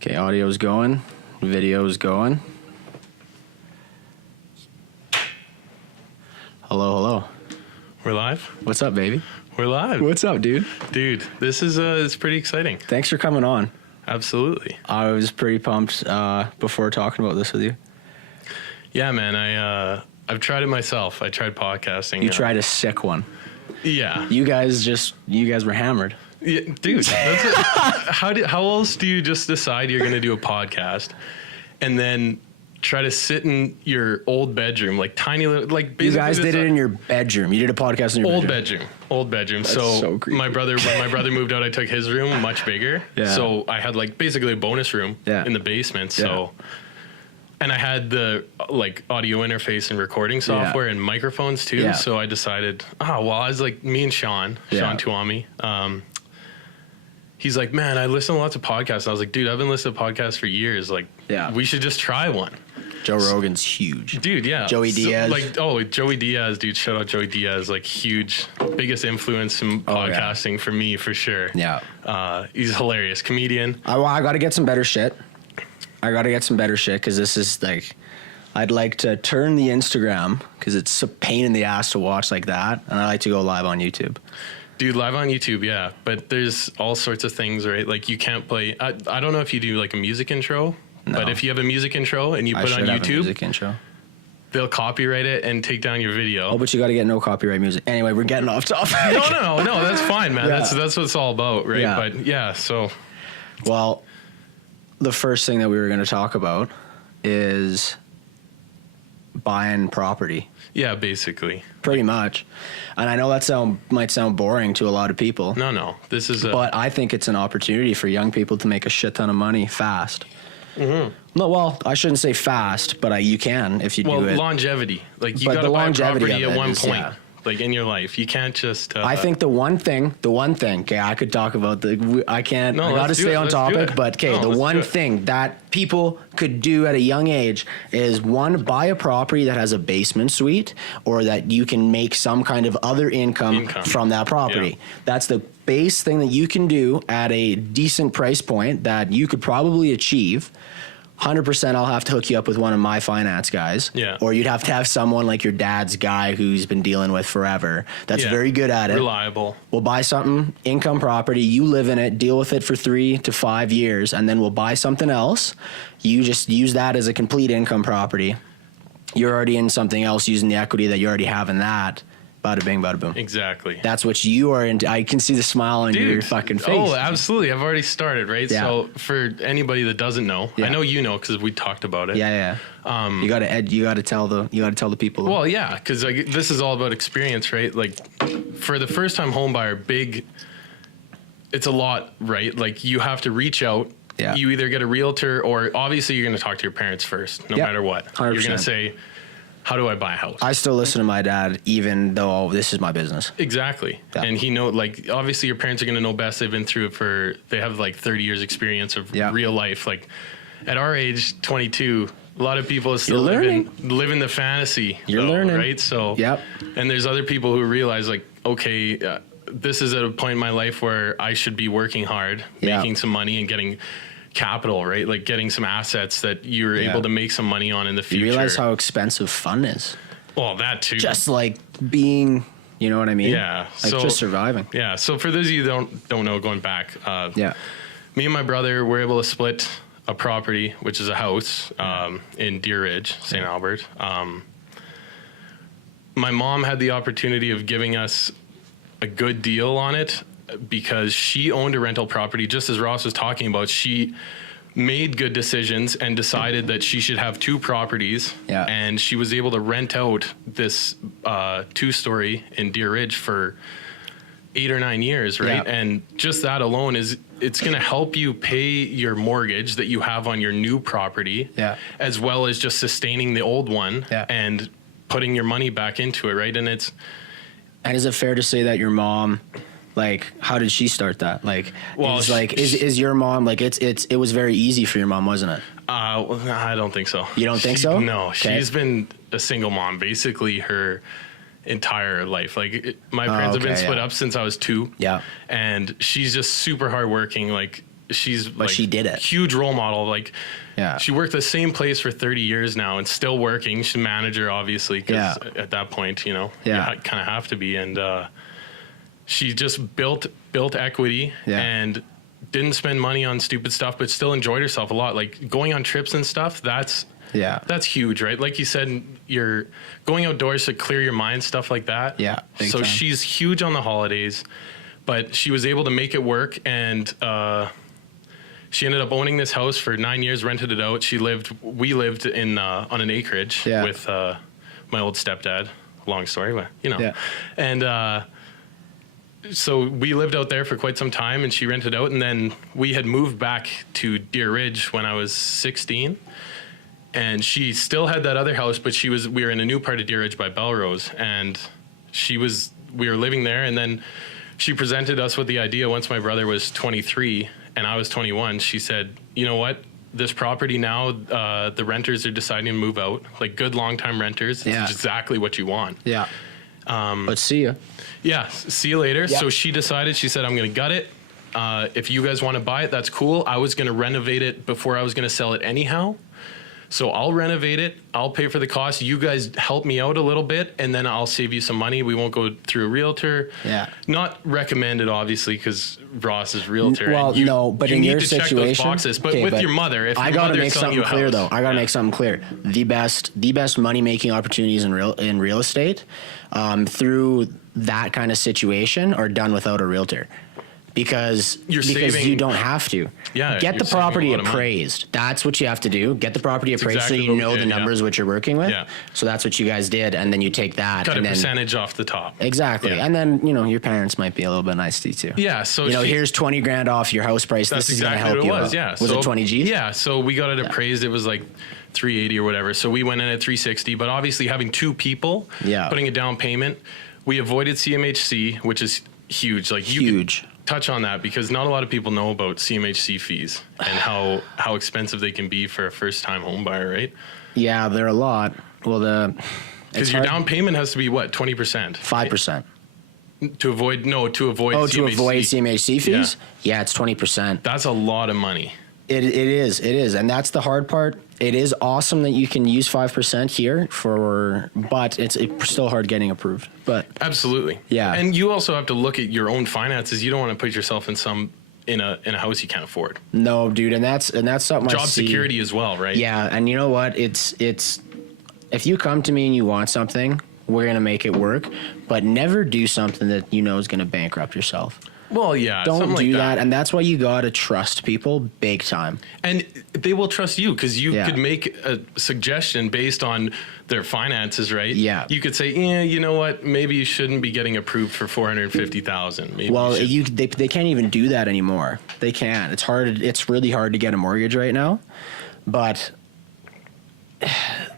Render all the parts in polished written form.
Okay, audio's going, video's going. Hello. We're live? What's up, baby? We're live. What's up, dude? Dude, this is it's pretty exciting. Thanks for coming on. Absolutely. I was pretty pumped before talking about this with you. Yeah, man, I've tried it myself. I tried podcasting. You tried a sick one. Yeah. You guys were hammered. Yeah, dude, how else do you just decide you're going to do a podcast and then try to sit in your old bedroom, like tiny little, like basically you guys did it in your bedroom. You did a podcast in your old bedroom. That's so creepy. When my brother moved out, I took his room, much bigger. Yeah. So I had like basically a bonus room in the basement. So, and I had the like audio interface and recording software and microphones too. Yeah. So I decided, I was like me and Sean Tuami. He's like, man, I listen to lots of podcasts. And I was like, dude, I've been listening to podcasts for years. Like, we should just try one. Joe Rogan's huge. Dude, yeah. Joey Diaz. Joey Diaz, dude. Shout out Joey Diaz. Like, huge, biggest influence in podcasting for me, for sure. Yeah. He's a hilarious comedian. I got to get some better shit. Because this is like, I'd like to turn the Instagram, because it's a pain in the ass to watch like that. And I like to go live on YouTube. Dude, live on YouTube, yeah. But there's all sorts of things, right? Like, you can't play. I don't know if you do like a music intro. No. But if you have a music intro and you put it on YouTube, music intro. They'll copyright it and take down your video. Oh, but you got to get no copyright music. Anyway, we're getting off topic. No, that's fine, man. Yeah. That's what it's all about, right? Yeah. But yeah, so. Well, the first thing that we were going to talk about is buying property. Yeah, basically. Pretty much. And I know that might sound boring to a lot of people. No. This is But I think it's an opportunity for young people to make a shit ton of money fast. Mm-hmm. No, well, I shouldn't say fast, but you can if you do it. Well, longevity. Like, you got to buy property at one point. Yeah. Like, in your life. You can't just... I think the one thing, okay, I could talk about I got to stay on topic, but okay, the one thing that people could do at a young age is, one, buy a property that has a basement suite, or that you can make some kind of other income. From that property. Yeah. That's the base thing that you can do at a decent price point that you could probably achieve. 100%, I'll have to hook you up with one of my finance guys. Yeah. Or you'd have to have someone like your dad's guy who's been dealing with forever. That's very good at it. Reliable. We'll buy something, income property, you live in it, deal with it for 3 to 5 years, and then we'll buy something else. You just use that as a complete income property. You're already in something else using the equity that you already have in that. Bada bing, bada boom. Exactly. That's what you are into. I can see the smile on your fucking face. Oh, absolutely. I've already started, right? Yeah. So for anybody that doesn't know, I know you know because we talked about it. Yeah. You got to tell the people. Well, yeah, because this is all about experience, right? Like, for the first time home buyer, it's a lot, right? Like, you have to reach out. Yeah. You either get a realtor, or obviously you're going to talk to your parents first, no matter what. 100%. You're going to say, how do I buy a house? I still listen to my dad, even though this is my business. Exactly. Yeah. And he like, obviously your parents are going to know best. They've been through it they have like 30 years experience of real life. Like, at our age, 22, a lot of people are still living the fantasy. You're learning. Right? So, and there's other people who realize, like, okay, this is at a point in my life where I should be working hard, making some money and getting capital, right? Like, getting some assets that you're able to make some money on in the future. You realize how expensive fun is. Well, that too. Just like being, you know what I mean? Yeah. Like, just surviving. Yeah. So for those of you who don't know, going back, me and my brother were able to split a property, which is a house in Deer Ridge, St. Albert. My mom had the opportunity of giving us a good deal on it, because she owned a rental property. Just as Ross was talking about, she made good decisions and decided that she should have 2 properties. Yeah. And she was able to rent out this 2-story in Deer Ridge for 8 or 9 years, right? Yeah. And just that alone it's going to help you pay your mortgage that you have on your new property, as well as just sustaining the old one and putting your money back into it, right? And is it fair to say that your mom, like, how did she start that? Like, well, is your mom, like, it was very easy for your mom, wasn't it? Well, I don't think so. You don't think so? No, she's been a single mom basically her entire life. Like, my parents have been split up since I was 2. Yeah. And she's just super hardworking. Like, she's but she did it. Huge role model. Like, she worked the same place for 30 years now and still working. She's a manager, obviously, because at that point, you know, you kind of have to be. And she just built equity and didn't spend money on stupid stuff, but still enjoyed herself a lot. Like going on trips and stuff, that's huge, right? Like you said, you're going outdoors to clear your mind, stuff like that. Yeah. So she's huge on the holidays, but she was able to make it work. And she ended up owning this house for 9 years, rented it out. We lived in on an acreage with my old stepdad. Long story, but you know. Yeah. And so we lived out there for quite some time, and she rented out. And then we had moved back to Deer Ridge when I was 16. And she still had that other house, but we were in a new part of Deer Ridge by Belrose, and we were living there. And then she presented us with the idea once my brother was 23 and I was 21. She said, you know what? This property now, the renters are deciding to move out, like good long-time renters. It's exactly what you want. Yeah. But see ya. Yeah. See you later. Yep. So she said, I'm going to gut it. If you guys want to buy it, that's cool. I was going to renovate it before I was going to sell it anyhow. So I'll renovate it. I'll pay for the cost. You guys help me out a little bit, and then I'll save you some money. We won't go through a realtor. Yeah. Not recommended, obviously, because Ross is realtor. Well, no, but in your situation, check those boxes. But with your mother, if I gotta make something clear, though. I gotta make something clear. The best money making opportunities in real estate, through that kind of situation, are done without a realtor. Because you don't have to. Yeah, get the property appraised. That's what you have to do. Get the property appraised so you know the numbers which you're working with. Yeah. So that's what you guys did, and then you take that. Cut a percentage off the top. Exactly. Yeah. And then, your parents might be a little bit nice to you too. Yeah. So here's $20,000 off your house price. That's this is exactly going to help what it you was. out. Yeah. Was it 20 G's? Yeah. So we got it appraised. It was like 380 or whatever. So we went in at 360, but obviously having two people, putting a down payment, we avoided CMHC, which is huge. Like huge. Touch on that, because not a lot of people know about CMHC fees and how expensive they can be for a first-time home buyer, right? Yeah, they're a lot. Well, because your down payment has to be what, 20%? 5%. To avoid CMHC. To avoid CMHC fees? Yeah, it's 20%. That's a lot of money. It is, and that's the hard part. It is awesome that you can use 5% here but it's still hard getting approved. But absolutely, yeah. And you also have to look at your own finances. You don't want to put yourself in a house you can't afford. No, dude, and that's something. Job security as well, right? Yeah, and you know what? It's if you come to me and you want something, we're gonna make it work. But never do something that is gonna bankrupt yourself. Well, yeah. Don't do that. And that's why you got to trust people big time. And they will trust you, because you could make a suggestion based on their finances, right? Yeah. You could say, you know what? Maybe you shouldn't be getting approved for $450,000. Well, they can't even do that anymore. They can't. It's hard. It's really hard to get a mortgage right now. But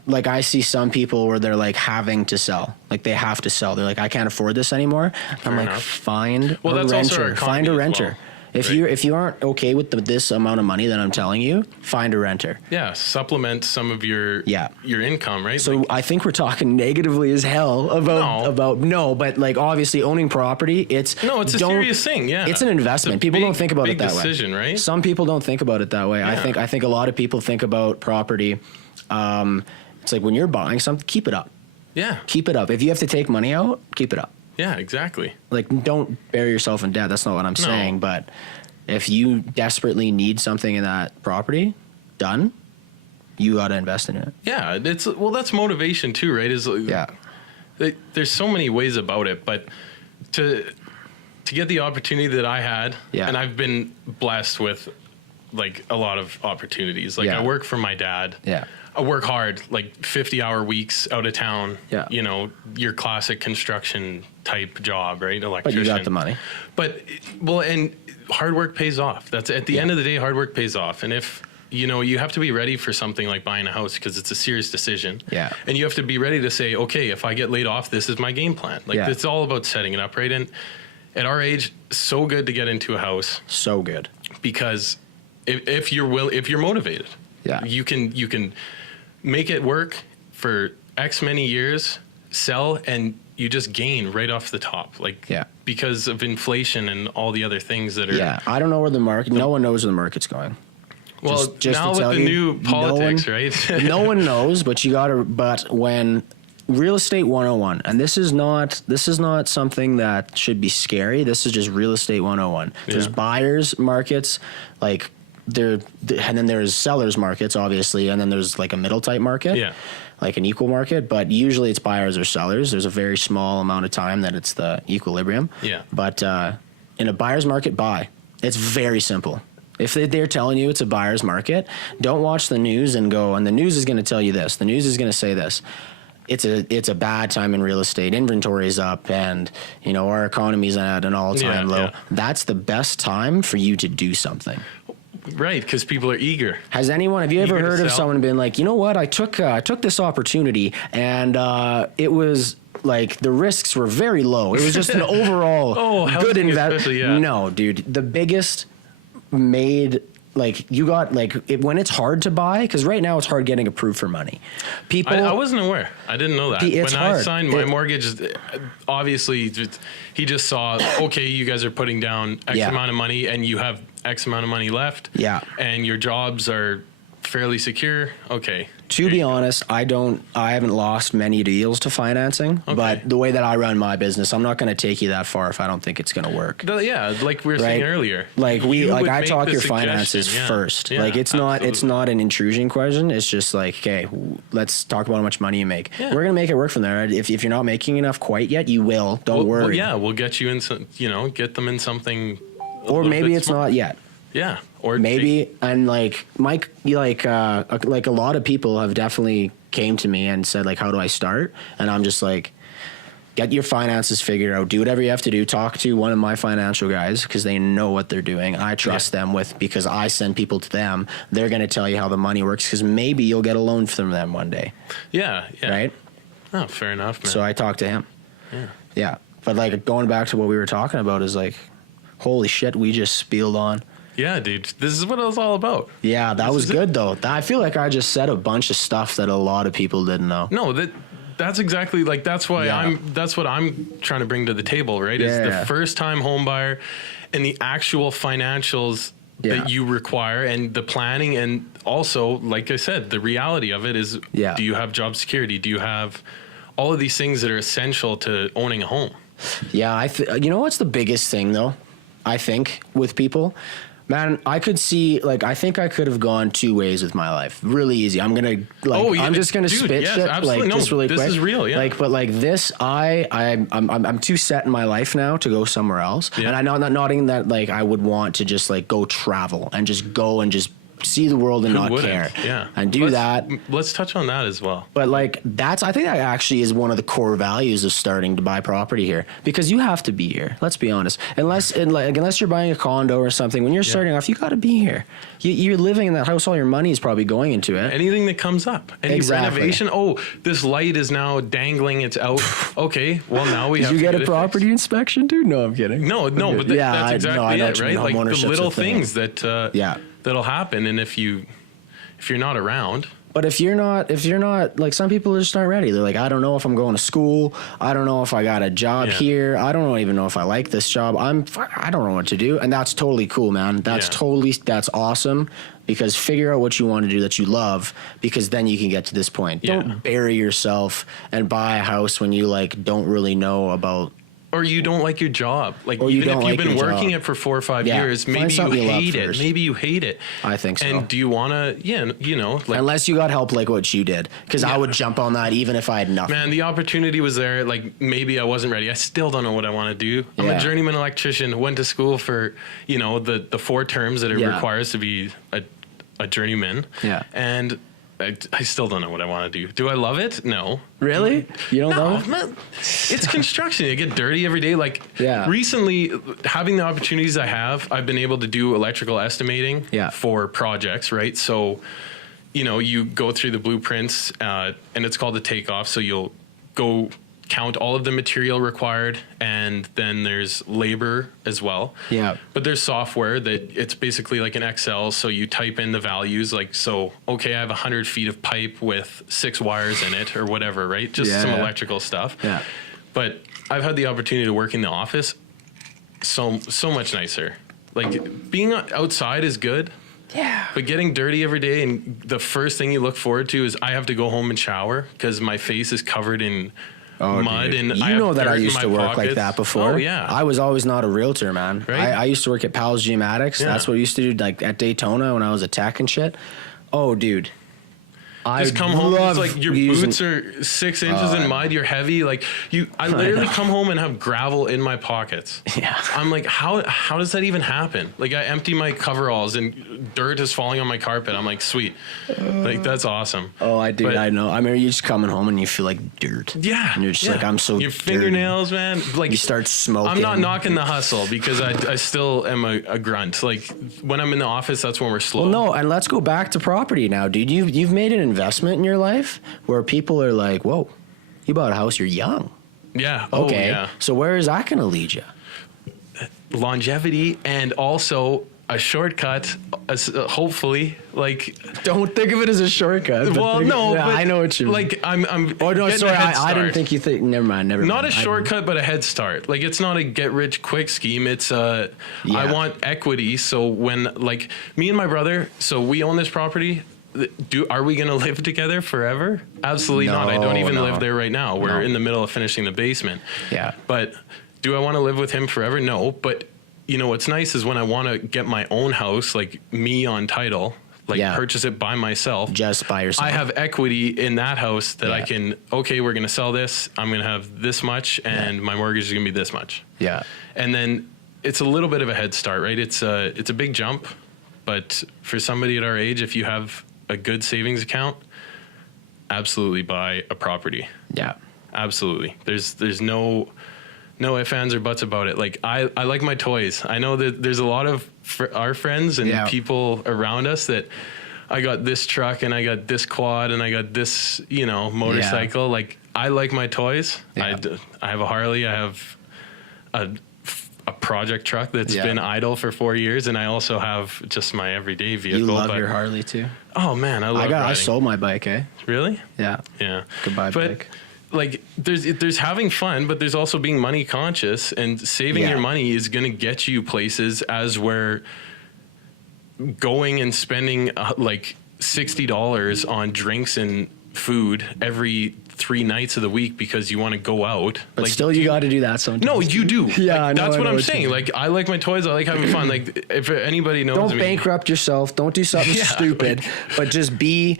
like, I see some people where they're like having to sell. Like, they have to sell. They're like, I can't afford this anymore. I'm like, find a renter. Find a renter. If you aren't okay with this amount of money that I'm telling you, find a renter. Yeah, supplement some of your income, right? So I think we're talking negatively as hell but like, obviously owning property, it's a serious thing. Yeah, it's an investment. People don't think about it that way. Right? Some people don't think about it that way. Yeah. I think a lot of people think about property. It's like, when you're buying something, keep it up. Yeah. Keep it up. If you have to take money out, keep it up. Yeah, exactly. Like, don't bury yourself in debt. That's not what I'm saying. But if you desperately need something in that property done, you got to invest in it. Yeah. That's motivation too, right? There's so many ways about it, but to get the opportunity that I had, and I've been blessed with like a lot of opportunities. Like, I work for my dad. Yeah. I work hard, like 50-hour weeks out of town. Yeah. Your classic construction type job, right? Electrician. But you got the money. But, and hard work pays off. That's at the end of the day, hard work pays off. And if, you have to be ready for something like buying a house, because it's a serious decision. Yeah. And you have to be ready to say, okay, if I get laid off, this is my game plan. Like, it's all about setting it up, right? And at our age, so good to get into a house. So good. Because if you're motivated, you can make it work for X many years, sell, and you just gain right off the top. Like, because of inflation and all the other things that are. Yeah, I don't know where no one knows where the market's going. Well, just now with the new politics, right? No one knows, but when real estate 101, and this is not something that should be scary. This is just real estate 101. There's buyers markets, like and then there's sellers markets, obviously, and then there's like a middle type market. Yeah. Like an equal market, but usually it's buyers or sellers. There's a very small amount of time that it's the equilibrium. Yeah. But in a buyer's market, buy. It's very simple. If they're telling you it's a buyer's market, don't watch the news and go, and the news is going to tell you this. The news is going to say this. It's a bad time in real estate. Inventory is up, and our economy's at an all-time low. Yeah. That's the best time for you to do something. Right, because people are eager. Have you ever heard of someone being like, you know what, I took this opportunity, and it was like the risks were very low. It was just an overall good investment. Yeah. No, dude, the biggest made. Like you got when it's hard to buy, because right now it's hard getting approved for money. I wasn't aware. I didn't know that. When hard. I signed my mortgage, obviously he just saw, okay, you guys are putting down X amount of money and you have X amount of money left. Yeah. And your jobs are fairly secure. Okay. To be honest, I haven't lost many deals to financing, but the way that I run my business, I'm not going to take you that far if I don't think it's going to work. Yeah, like we were saying earlier. Like I talk your finances first. Yeah, like it's not an intrusion question. It's just like, okay, let's talk about how much money you make. Yeah. We're going to make it work from there. If you're not making enough quite yet, you will. Don't worry. Well, we'll get you in some, get them in something. Or maybe it's not yet. Yeah. Or maybe, and like Mike, like a lot of people have definitely came to me and said, like, how do I start? And I'm just like, get your finances figured out. Do whatever you have to do. Talk to one of my financial guys because they know what they're doing. I trust them because I send people to them. They're going to tell you how the money works because maybe you'll get a loan from them one day. Yeah. Right? Oh, fair enough, man. So I talked to him. Yeah. But like going back to what we were talking about is like, holy shit, we just spieled on. Yeah, dude. This is what it was all about. Yeah, that was good, though. I feel like I just said a bunch of stuff that a lot of people didn't know. No, that's exactly, like, that's why that's what I'm trying to bring to the table, right? Is the first-time home buyer and the actual financials that you require and the planning, and also, like I said, the reality of it is, do you have job security? Do you have all of these things that are essential to owning a home? Yeah, you know what's the biggest thing, though, I think, with people? Man, I could see, like, I think I could have gone two ways with my life. Really easy. I'm going to, I'm just going to spit shit, absolutely. like, just really quick. This is real, yeah. Like, but like this, I'm too set in my life now to go somewhere else. Yeah. And I'm not nodding that, like, I would want to just, like, go travel and just go and just see the world and not care. Yeah. And that. Let's touch on that as well. But like I think that actually is one of the core values of starting to buy property here, because you have to be here. Let's be honest. Unless you're buying a condo or something, when you're starting off, you got to be here. You're living in that house. All your money is probably going into it. Anything that comes up, any renovation. Oh, this light is now dangling. It's out. Okay. Well, now we have. Did you get a property inspection, dude? No, I'm kidding. No, but that's exactly it, right? Like the little things that. That'll happen, and if you're not around. But if you're not, like, some people just aren't ready. They're like, I don't know if I'm going to school. I don't know if I got a job here. I don't even know if I like this job. I don't know what to do. And that's totally cool, man. That's awesome, because figure out what you want to do that you love, because then you can get to this point. Yeah. Don't bury yourself and buy a house when you, like, don't really know about. Or you don't like your job. Like, even if you've been working it for 4 or 5 years, maybe you hate it. Maybe you hate it. I think so. And do you want to, like, unless you got help like what you did, because I would jump on that even if I had nothing. Man, the opportunity was there. Like, maybe I wasn't ready. I still don't know what I want to do. I'm a journeyman electrician, went to school for, the 4 terms that it requires to be a journeyman. Yeah. And I still don't know what I want to do. Do I love it? No. Really? You don't love it? Man, it's construction. You get dirty every day. Like, recently, having the opportunities I've been able to do electrical estimating for projects, right? So, you go through the blueprints, and it's called the takeoff. So you'll go count all of the material required, and then there's labor as well. Yeah. But there's software that it's basically like an Excel, so you type in the values, like, so, okay, I have 100 feet of pipe with 6 wires in it or whatever, right? Just some electrical stuff. Yeah. But I've had the opportunity to work in the office. so much nicer. Like being outside is good. Yeah. But getting dirty every day, and the first thing you look forward to is I have to go home and shower because my face is covered in mud. Dude. And I used to work like that before. Oh, yeah. I was always not a realtor, man. Right? I used to work at Powell's Geomatics. Yeah. That's what I used to do, like at Daytona when I was a tech and shit. Oh, dude. Just come home. It's like your boots are 6 inches in mud. You're heavy. Like I literally come home and have gravel in my pockets. Yeah. I'm like, how does that even happen? Like I empty my coveralls and dirt is falling on my carpet. I'm like, sweet. Like that's awesome. Oh, I do. I know. I remember you just coming home and you feel like dirt. Yeah. And you're just like, I'm so your fingernails, man. Like you start smoking. I'm not knocking the hustle because I still am a grunt. Like when I'm in the office, that's when we're slow. Well, no, and let's go back to property now, dude. You've made an investment in your life where people are like, whoa, you bought a house, you're young. Yeah. Okay. Oh, yeah. So where is that going to lead you? Longevity and also a shortcut, hopefully. Like, don't think of it as a shortcut. Well, no, but I know what you mean. Like, I'm. Oh no, sorry, I didn't think you think. Never mind. Not a shortcut, but a head start. Like, it's not a get rich quick scheme. It's I want equity. So when like me and my brother, so we own this property. Are we going to live together forever? Absolutely not. I don't even live there right now. We're in the middle of finishing the basement. Yeah. But do I want to live with him forever? No. But you know what's nice is when I want to get my own house, like me on title, like purchase it by myself. Just by yourself. I have equity in that house that I can, okay, we're going to sell this. I'm going to have this much and my mortgage is going to be this much. Yeah. And then it's a little bit of a head start, right? It's a big jump, but for somebody at our age, if you have a good savings account, absolutely buy a property. Yeah. Absolutely. There's no ifs, ands, or buts about it. Like I like my toys. I know that there's a lot of our friends and people around us that I got this truck and I got this quad and I got this, motorcycle. Yeah. Like I like my toys. Yeah. I have a Harley. I have a project truck that's been idle for 4 years, and I also have just my everyday vehicle. You love your Harley too? Oh man, I sold my bike. Really? Yeah. Goodbye bike. Like there's having fun, but there's also being money conscious, and saving your money is going to get you places as where going and spending like $60 on drinks and food every 3 nights of the week because you want to go out. But like, still, you got to do that sometimes. No, you do. Yeah, like, that's what I'm saying. Like, I like my toys. I like having fun. Like, if anybody knows don't bankrupt yourself. Don't do something stupid. But just be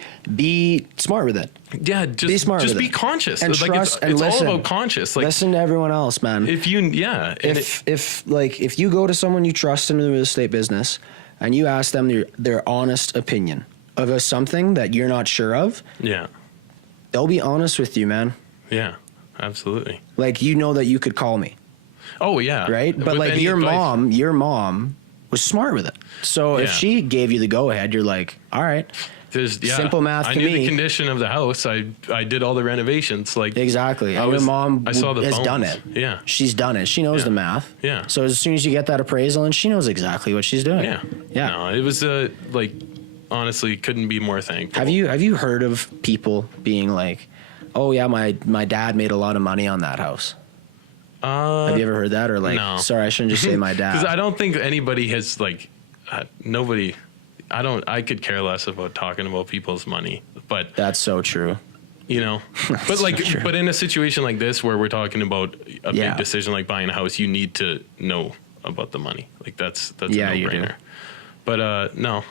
smart with it. Yeah, just be smart. Just be conscious. And like trust. It's all about conscious. Like, listen to everyone else, man. If you go to someone you trust in the real estate business and you ask them their honest opinion of something that you're not sure of. Yeah. They'll be honest with you, man. Yeah, absolutely. Like, that you could call me. Oh, yeah. Right? But like your mom was smart with it. So if she gave you the go ahead, you're like, all right. Simple math to me. I knew the condition of the house. I did all the renovations. Like exactly. Your mom has bones. done it. Yeah. She's done it. She knows the math. Yeah. So as soon as you get that appraisal, and she knows exactly what she's doing. Yeah. Yeah. No, it was honestly, couldn't be more thankful. Have you heard of people being like, "Oh yeah, my dad made a lot of money on that house"? Have you ever heard that, or like, no. Sorry, I shouldn't just say my dad. Because I don't think anybody has nobody. I could care less about talking about people's money, but that's so true. But in a situation like this where we're talking about a big decision like buying a house, you need to know about the money. Like that's a no-brainer. But no,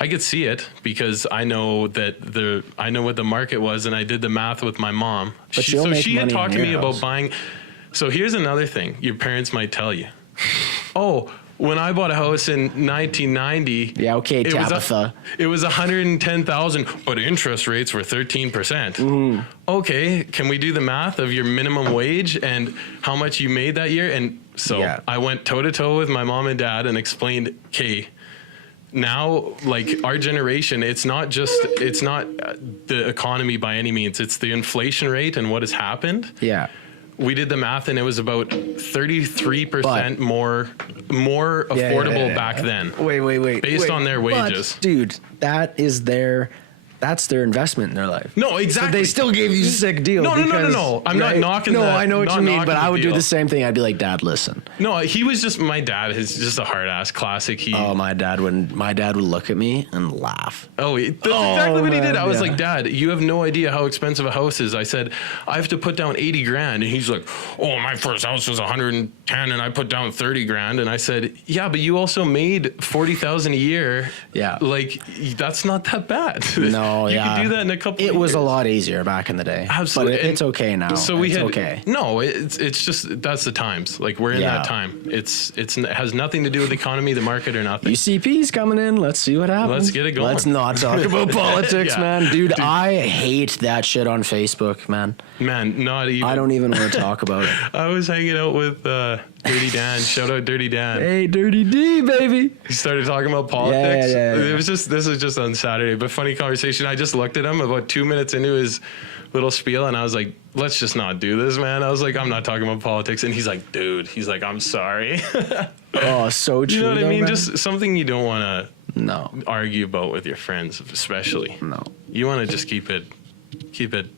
I could see it because I know what the market was, and I did the math with my mom. But she had talked to me about buying. So here's another thing your parents might tell you. Oh, when I bought a house in 1990, Tabitha. It was $110,000, but interest rates were 13%. Mm-hmm. Okay, can we do the math of your minimum wage and how much you made that year? And so I went toe to toe with my mom and dad and explained, okay, now like our generation, it's not the economy by any means. It's the inflation rate and what has happened. Yeah. We did the math and it was about 33% more affordable back then. Wait. Based on their wages. But, dude, that is their that's their investment in their life. No, exactly. So they still gave you a sick deal. No. I'm not knocking that. No, I know what you mean, but I would deal. do the same thing. I'd be like, Dad, listen. No, he was just, my dad is just a hard ass classic. My dad would look at me and laugh. That's exactly what he did. I was like, Dad, you have no idea how expensive a house is. I said, I have to put down 80 grand. And he's like, oh, my first house was 110 and I put down 30 grand. And I said, yeah, but you also made 40,000 a year. Yeah. Like, that's not that bad. No, you could do that in a couple of years. It was a lot easier back in the day. Absolutely. But it's okay now. So it's okay. No, it's just, that's the times. Like, we're in that time. It has nothing to do with the economy, the market, or nothing. UCP's coming in. Let's see what happens. Let's get it going. Let's not talk about politics, man. Dude, I hate that shit on Facebook, man. Man, not even. I don't even want to talk about it. I was hanging out with Dirty Dan. Shout out Dirty Dan. Hey, Dirty D, baby. He started talking about politics. Yeah. It was just, this was just on Saturday, but funny conversation. I just looked at him about 2 minutes into his little spiel and I was like, let's just not do this, man. I was like, I'm not talking about politics. And he's like, dude, I'm sorry. Oh, so true. You know what I mean? Man? Just something you don't want to argue about with your friends, especially. No. You want to just keep it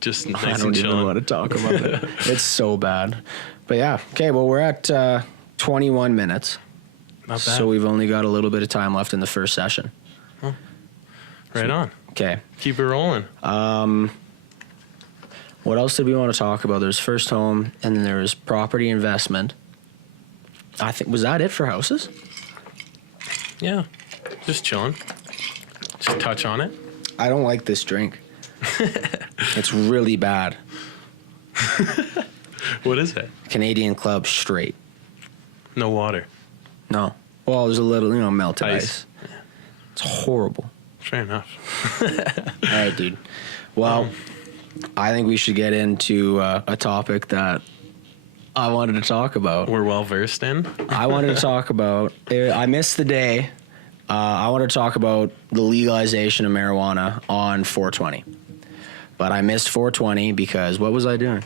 just nice and chilling. I don't even want to talk about it. It's so bad. But yeah, okay, well, we're at 21 minutes. Not bad. So we've only got a little bit of time left in the first session. Huh. Right on. Okay. Keep it rolling. What else did we want to talk about? There's first home, and then there was property investment. I think, was that it for houses? Yeah. Just chilling. Just touch on it. I don't like this drink. It's really bad. What is it? Canadian Club Straight. No water. No. Well, there's a little, melted ice. Yeah. It's horrible. Fair enough. All right, dude. Well, I think we should get into a topic that I wanted to talk about. We're well versed in. I wanted to talk about, I missed the day. I wanted to talk about the legalization of marijuana on 420. But I missed 420 because what was I doing?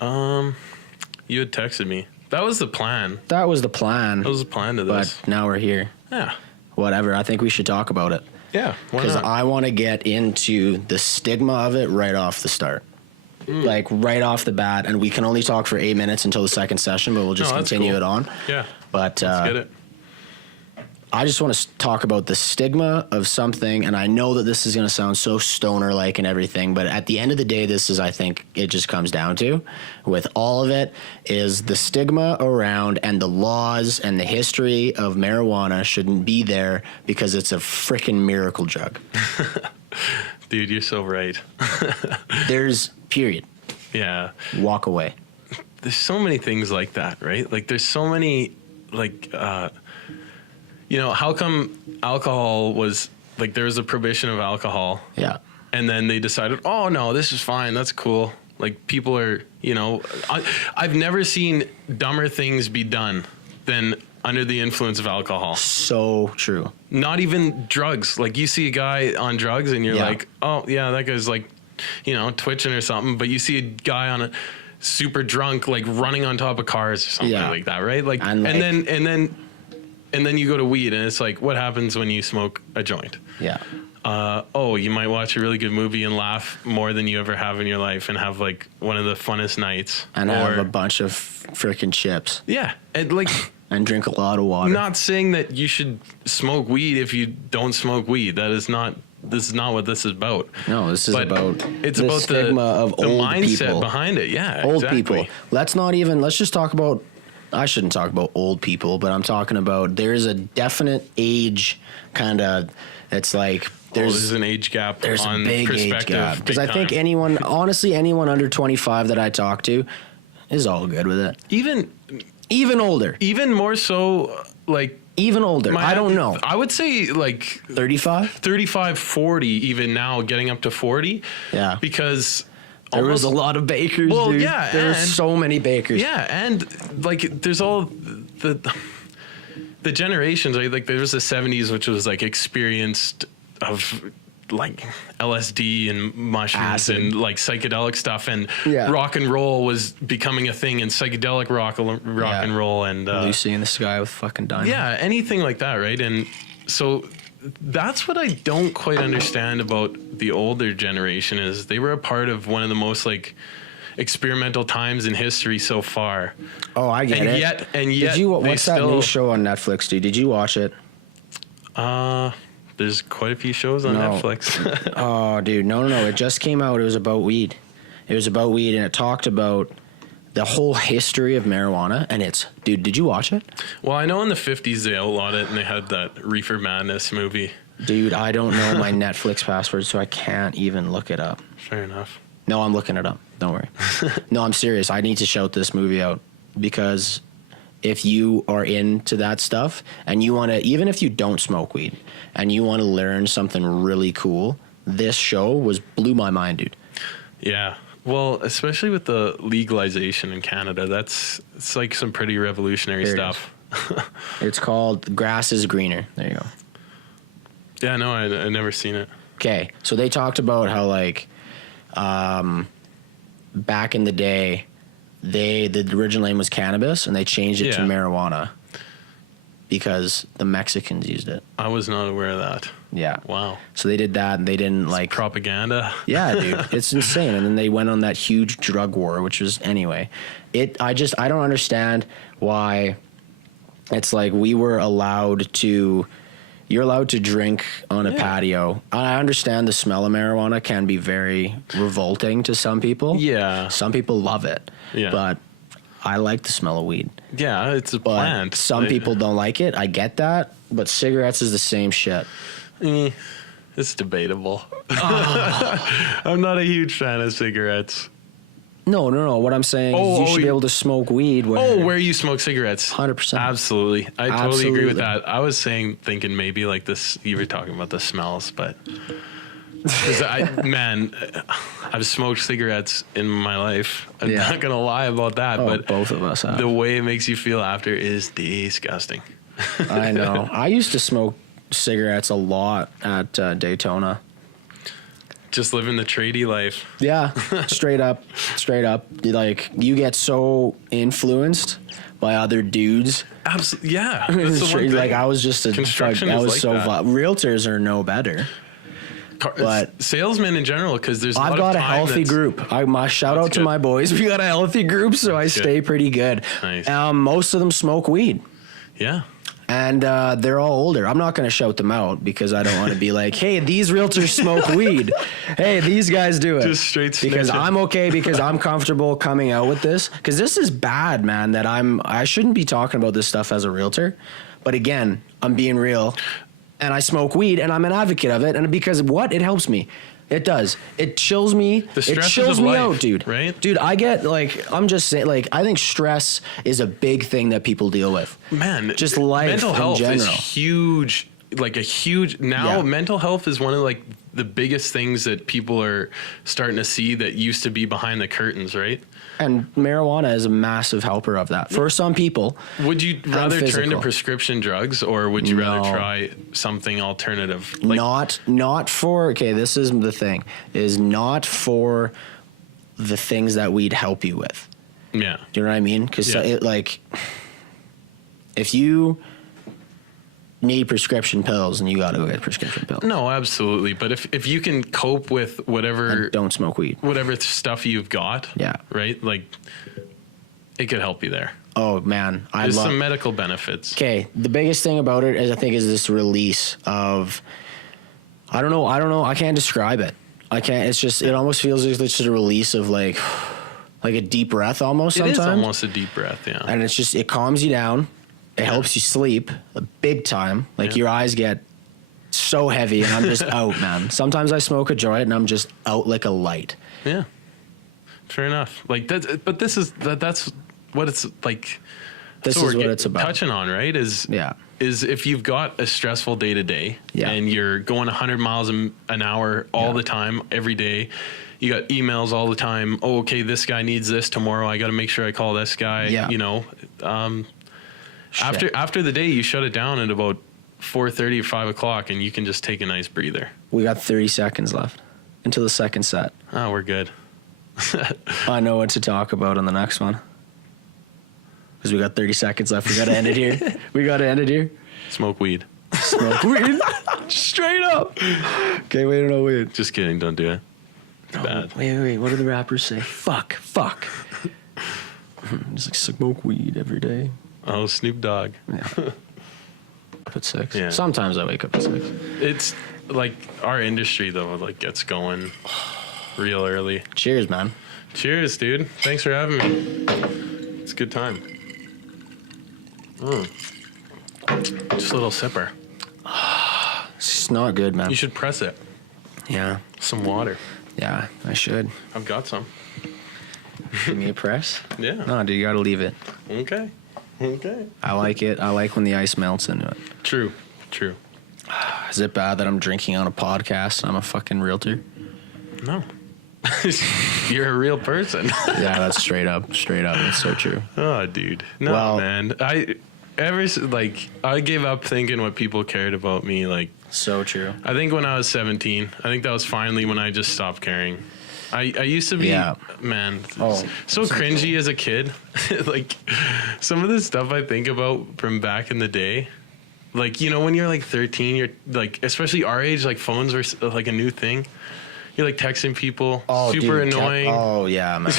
You had texted me. That was the plan. That was the plan. That was the plan to this. But now we're here. Yeah. Whatever. I think we should talk about it. Yeah. Because I want to get into the stigma of it right off the start. Like right off the bat. And we can only talk for 8 minutes until the second session, but we'll just continue it on. Yeah. But let's get it. I just want to talk about the stigma of something, and I know that this is going to sound so stoner-like and everything, but at the end of the day, this is, I think, it just comes down to, with all of it, is the stigma around and the laws and the history of marijuana shouldn't be there because it's a freaking miracle drug. Dude, you're so right. There's, period. Yeah. Walk away. There's so many things like that, right? Like, there's so many, like, how come alcohol was, like, there was a prohibition of alcohol. Yeah. And then they decided, oh, no, this is fine. That's cool. Like, people are, I've never seen dumber things be done than under the influence of alcohol. So true. Not even drugs. Like, you see a guy on drugs and you're like, oh, yeah, that guy's, like, twitching or something. But you see a guy on a super drunk, like, running on top of cars or something like that, right? Like, and then you go to weed, and it's like, what happens when you smoke a joint? Yeah. You might watch a really good movie and laugh more than you ever have in your life and have, like, one of the funnest nights. And have a bunch of freaking chips. Yeah. And, like... and drink a lot of water. Not saying that you should smoke weed if you don't smoke weed. This is not what this is about. No, this is about it's the about stigma of the old mindset people. behind it. Yeah, old exactly. people. Let's just talk about, I shouldn't talk about old people, but I'm talking about there's a definite age kind of, it's like there's an age gap. There's on a big age gap. Because I think anyone under 25 that I talk to is all good with it. Even older. Even more so, like... Even older. I don't know. I would say, like... 35? 35, 40, even now, getting up to 40. Yeah. Because... There was a lot of bakers, dude. Yeah. There were so many bakers. Yeah, and, like, there's all the generations, right? Like, there was the 70s, which was, like, experienced of... like LSD and mushrooms acid and like psychedelic stuff, and rock and roll was becoming a thing, and psychedelic rock and roll, and Lucy in the Sky with fucking diamonds. Yeah, anything like that, right? And so that's what I don't quite understand about the older generation is they were a part of one of the most like experimental times in history so far. Oh, I get it. And yet, what's that new show on Netflix, dude? Did you watch it? There's quite a few shows on Netflix. Oh, dude, no. It just came out. It was about weed. And it talked about the whole history of marijuana. And dude, did you watch it? Well, I know in the 50s they outlawed it, and they had that Reefer Madness movie. Dude, I don't know my Netflix password, so I can't even look it up. Fair enough. No, I'm looking it up. Don't worry. No, I'm serious. I need to shout this movie out because if you are into that stuff and you want to, even if you don't smoke weed and you want to learn something really cool, this show blew my mind, dude. Yeah. Well, especially with the legalization in Canada, it's like some pretty revolutionary stuff. It's called Grass is Greener. There you go. Yeah, no, I never seen it. Okay, so they talked about how like back in the day, the original name was Cannabis, and they changed it to marijuana because the Mexicans used it. I was not aware of that. Yeah. Wow. So they did that, and they didn't like propaganda. Yeah, dude, it's insane. And then they went on that huge drug war, which was anyway. I don't understand why. It's like you're allowed to drink on a patio. I understand the smell of marijuana can be very revolting to some people. Yeah. Some people love it. Yeah. But I like the smell of weed. Yeah, it's a plant. Some people don't like it. I get that. But cigarettes is the same shit. It's debatable. I'm not a huge fan of cigarettes. No. What I'm saying is you should be able to smoke weed. Where you smoke cigarettes. 100%. Absolutely. I totally agree with that. I was thinking maybe like this, you were talking about the smells, but I've smoked cigarettes in my life. I'm not going to lie about that, but both of us have. The way it makes you feel after is disgusting. I know. I used to smoke cigarettes a lot at Daytona. Just living the tradie life. Yeah, straight up. Like, you get so influenced by other dudes. Absolutely, yeah. That's the one thing. Like, I was just a construction. Realtors are no better. But salesmen in general, because there's. I've got a healthy group. My shout out to my boys. We got a healthy group, so I stay pretty good. Nice. Most of them smoke weed. Yeah. And they're all older. I'm not going to shout them out because I don't want to be like, hey, these realtors smoke weed. Hey, these guys do it. Just straight snitching. Because I'm okay, because I'm comfortable coming out with this. Because this is bad, man, that I shouldn't be talking about this stuff as a realtor. But again, I'm being real. And I smoke weed, and I'm an advocate of it. And because it helps me. It does. It chills me. It chills me out, dude. Right? Dude, I get I'm just saying, I think stress is a big thing that people deal with. Man, just life mental health in general. is huge. Mental health is one of the biggest things that people are starting to see that used to be behind the curtains, right? And marijuana is a massive helper of that. For some people. Would you rather turn to prescription drugs, or would you rather try something alternative? Not for, this is the thing, is not for the things that we'd help you with. Yeah. Do you know what I mean? Because if you need prescription pills, and you got to go get prescription pills. No, absolutely. But if you can cope with whatever, and don't smoke weed, whatever stuff you've got, right, like it could help you there. Oh man, there's some medical benefits. Okay, the biggest thing about it is is this release of, I don't know, I can't describe it. I can't. It's just, it almost feels like it's just a release of like a deep breath almost. Sometimes it is almost a deep breath, yeah. And it's just, it calms you down. It helps you sleep big time. Your eyes get so heavy, and I'm just out, man. Sometimes I smoke a joint and I'm just out like a light. Yeah, fair enough. That's what it's like. This is what it's about. Touching on, right? Is if you've got a stressful day to day and you're going 100 miles an hour all the time, every day. You got emails all the time. Oh, okay, this guy needs this tomorrow. I got to make sure I call this guy. Yeah. You know. After the day, you shut it down at about 4:30 or 5 o'clock, and you can just take a nice breather. We got 30 seconds left until the second set. Oh, we're good. I know what to talk about on the next one. Because we got 30 seconds left. We got to end it here. Smoke weed. Smoke weed. Straight up. Okay, wait, no, wait. Just kidding. Don't do it. No, bad. Wait. What do the rappers say? Fuck. Just like smoke weed every day. Oh, Snoop Dogg. Yeah. Up at 6. Yeah. Sometimes I wake up at 6. It's like our industry though, like gets going real early. Cheers, man. Cheers, dude. Thanks for having me. It's a good time. Just a little sipper. It's not good, man. You should press it. Yeah. Some water. Yeah, I should. I've got some. Give me a press? Yeah. No, dude, you gotta leave it. Okay. I like it. I like when the ice melts into it. True. Is it bad that I'm drinking on a podcast and I'm a fucking realtor? No. You're a real person. Yeah, that's straight up. It's so true. Oh, dude. No, well, man. I gave up thinking what people cared about me. Like, so true. I think when I was 17, I think that was finally when I just stopped caring. I used to be, man, so cringy as a kid. Like, some of the stuff I think about from back in the day, like, you know, when you're like 13, you're like, especially our age, like phones were like a new thing. You're like texting people, super annoying. Yeah, man.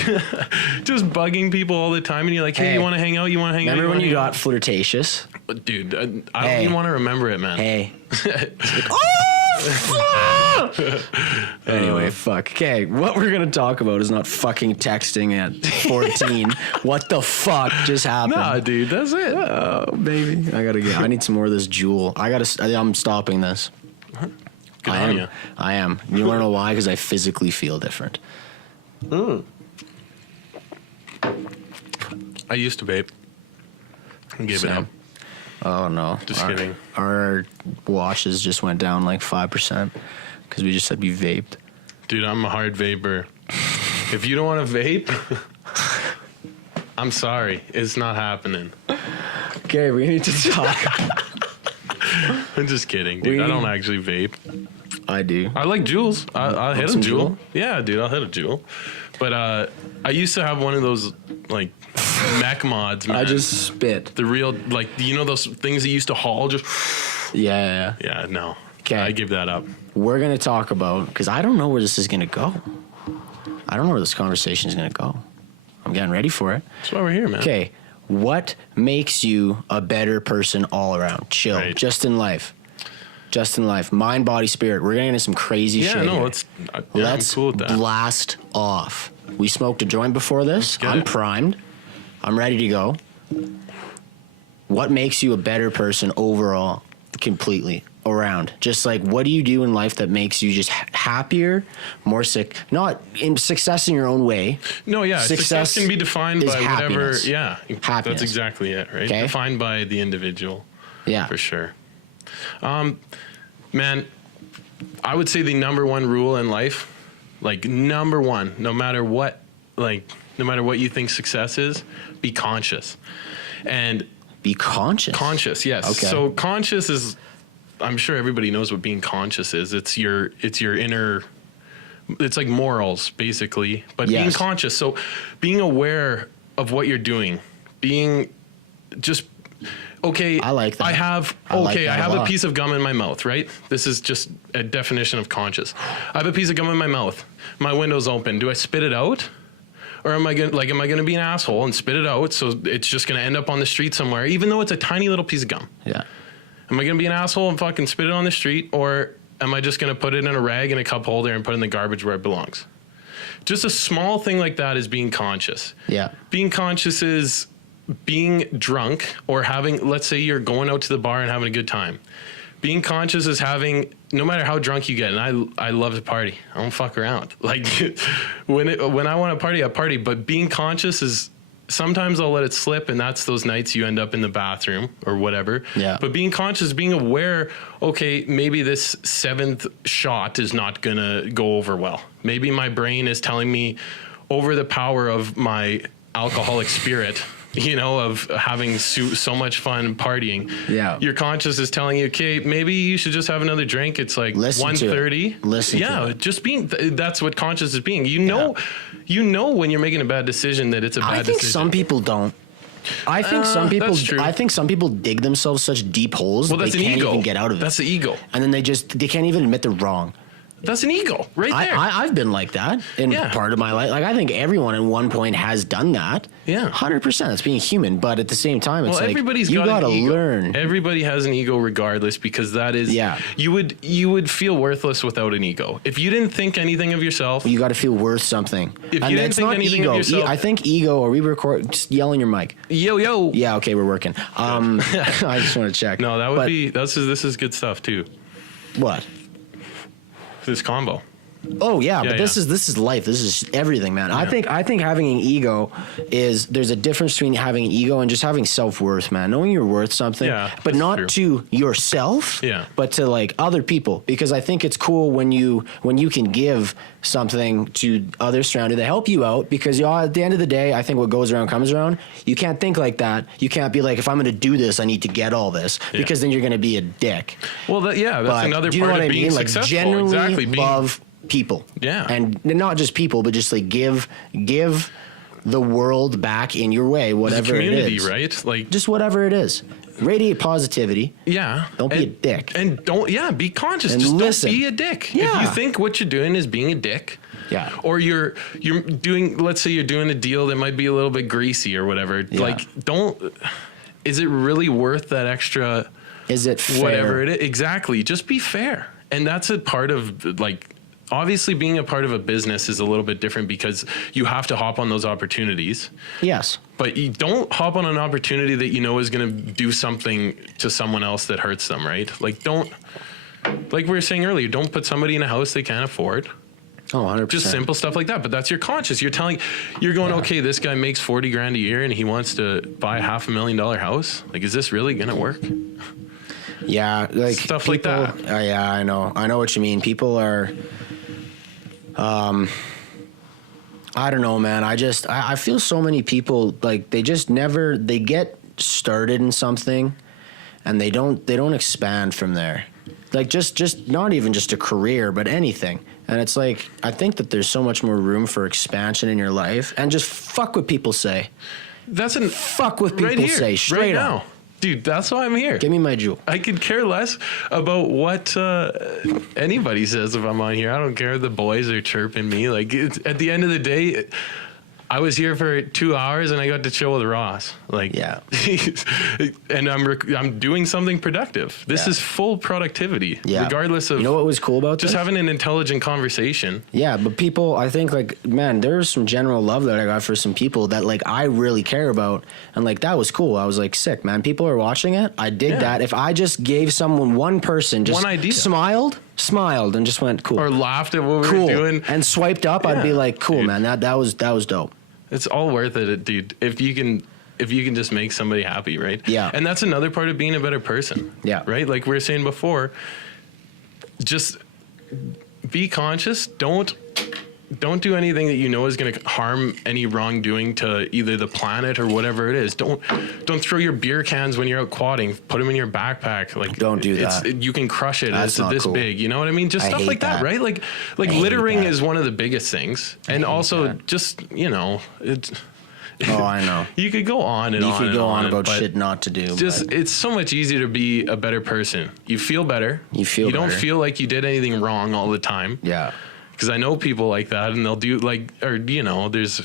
Just bugging people all the time. And you're like, hey, you want to hang out? Remember when you got flirtatious? Dude, I don't even want to remember it, man. Hey. Anyway, fuck. Okay, what we're going to talk about is not fucking texting at 14. What the fuck just happened? Nah, dude, that's it. Oh, baby. I need some more of this Juul. I'm stopping this. Good on you. I am. You want to know why? Because I physically feel different. I used to vape. I gave it up. Oh, no. Just kidding. Our watches just went down like 5% because we just said we vaped. Dude, I'm a hard vapor. If you don't want to vape, I'm sorry. It's not happening. Okay, we need to talk. I'm just kidding, dude. I don't actually vape. I do. I like Juuls. I'll hit a Juul. Yeah, dude, I'll hit a Juul. But I used to have one of those, like, mech mods, man. I just spit. The real, like, you know those things that used to haul? Just. Yeah. Yeah, no. Okay. I give that up. We're going to talk about, because I don't know where this is going to go. I don't know where this conversation is going to go. I'm getting ready for it. That's why we're here, man. Okay. What makes you a better person all around? Chill. Right. Just in life. Mind, body, spirit. We're getting into some crazy shit. No, let's I'm cool with that. Blast off. We smoked a joint before this. I'm primed. I'm ready to go. What makes you a better person overall, completely around? Just like, what do you do in life that makes you just happier, more not in success in your own way? No, yeah. Success can be defined by happiness. whatever. Yeah. Happiness. That's exactly it, right? Okay. Defined by the individual. Yeah. For sure. Man, I would say the number one rule in life, like number one, no matter what you think success is, be conscious. And be conscious? Conscious, yes. Okay. So conscious is, I'm sure everybody knows what being conscious is. It's your inner, it's like morals basically, but being conscious. So being aware of what you're doing, being just, okay, I like that. I have a piece of gum in my mouth, right? This is just a definition of conscious. I have a piece of gum in my mouth. My window's open. Do I spit it out? Or am I gonna be an asshole and spit it out so it's just gonna end up on the street somewhere, even though it's a tiny little piece of gum? Yeah. Am I gonna be an asshole and fucking spit it on the street, or am I just gonna put it in a rag in a cup holder and put it in the garbage where it belongs? Just a small thing like that is being conscious. Yeah. Being conscious is being drunk or having, let's say you're going out to the bar and having a good time. Being conscious is having, no matter how drunk you get, and I love to party. I don't fuck around. Like when I want to party, I party. But being conscious is, sometimes I'll let it slip, and that's those nights you end up in the bathroom or whatever. Yeah. But being conscious, being aware, okay, maybe this 7th shot is not gonna go over well. Maybe my brain is telling me over the power of my alcoholic spirit, you know, of having so much fun partying. Yeah. Your conscience is telling you, okay, maybe you should just have another drink. It's like 1:30. Listen to it. Yeah, just being, that's what conscience is being. You know when you're making a bad decision that it's a bad decision. I think some people don't. I think some people. That's true. I think some people dig themselves such deep holes that that's they an can't ego. even get out of it. That's the ego. And then they can't even admit they're wrong. That's an ego right there. I've been like that in part of my life. Like, I think everyone at one point has done that. Yeah. 100%. That's being human. But at the same time, it's like, everybody's you got to an ego. learn. Everybody has an ego regardless, because that is, you would feel worthless without an ego. If you didn't think anything of yourself. You got to feel worth something. If you didn't think anything of yourself. I think ego, are we record, just yell in your mic. Yo, yo. Yeah, okay, we're working. I just want to check. No, that would be, this is good stuff too. What? This combo. Oh yeah, but this is life. This is everything, man. Yeah. I think having an ego there's a difference between having an ego and just having self-worth, man. Knowing you're worth something, but not to yourself, but to like other people. Because I think it's cool when you can give something to others surrounded that help you out. Because at the end of the day, I think what goes around comes around. You can't think like that. You can't be like, if I'm going to do this, I need to get all this, because then you're going to be a dick. Well, that's another part of being successful. Like, generally love people, and not just people, but just like give the world back in your way, whatever it is, right? Like, just whatever it is, radiate positivity. Don't be a dick, and be conscious, and just listen. Don't be a dick. If you think what you're doing is being a dick, or you're doing, let's say you're doing a deal that might be a little bit greasy or whatever, like, is it really worth that extra? Is it fair? Whatever it is, exactly, just be fair. And that's a part of, like, obviously being a part of a business is a little bit different, because you have to hop on those opportunities. Yes. But you don't hop on an opportunity that you know is going to do something to someone else that hurts them, right? Like, like we were saying earlier, don't put somebody in a house they can't afford. Oh, 100%. Just simple stuff like that. But that's your conscience. You're going, okay, this guy makes 40 grand a year and he wants to buy a $500,000 house. Like, is this really going to work? Yeah. Like stuff people, like that. Yeah, I know what you mean. People are, I don't know, man. I feel so many people, like, they get started in something and they don't expand from there. Like, just not even just a career, but anything. And it's like, I think that there's so much more room for expansion in your life, and just fuck what people say. Fuck what people say straight up. Dude, that's why I'm here. Give me my jewel. I could care less about what anybody says if I'm on here. I don't care. The boys are chirping me. Like, at the end of the day, I was here for 2 hours and I got to chill with Ross. Like, and I'm doing something productive. This is full productivity, regardless of. You know what was cool about just having an intelligent conversation. Yeah, but people, I think, like, man, there's some general love that I got for some people that, like, I really care about, and, like, that was cool. I was like, sick, man. People are watching it. I dig that. If I just gave someone, one person, just one idea, smiled and just went cool, or laughed at what we were doing and swiped up, I'd be like, cool, dude. Man. That was dope. It's all worth it, dude. If you can just make somebody happy, right? Yeah. And that's another part of being a better person. Yeah. Right? Like we were saying before, just be conscious. Don't do anything that you know is going to harm any wrongdoing to either the planet or whatever it is. Don't throw your beer cans when you're out quadding. Put them in your backpack. Like, don't do that. You can crush it. It's this cool. Big. You know what I mean? Just stuff like that, right? Like littering is one of the biggest things. And also just, it's. Oh, I know. You could go on and on. You could go on about shit not to do. Just it's so much easier to be a better person. You feel better. You don't feel like you did anything wrong all the time. Yeah. Because I know people like that, and they'll do there's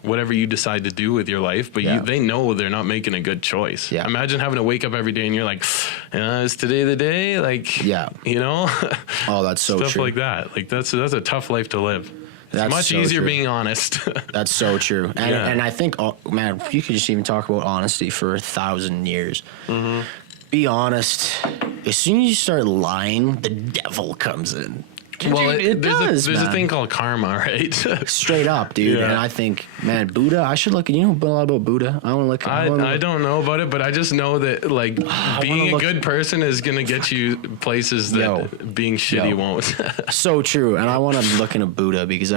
whatever you decide to do with your life, but they know they're not making a good choice. Yeah. Imagine having to wake up every day and you're like, is today the day? Like, oh, that's so stuff true. Like that. Like that's a tough life to live. It's much so easier being honest. That's so true. And I think, man, you could just even talk about honesty for 1,000 years. Mm-hmm. Be honest. As soon as you start lying, the devil comes in. Well, there's a thing called karma, right? Straight up, dude. Yeah. And I think, man, Buddha, I should look at, a lot about Buddha. I want to look at I don't know about it, but I just know that, like, being a good person is going to get you places that being shitty won't. So true. And I want to look into Buddha because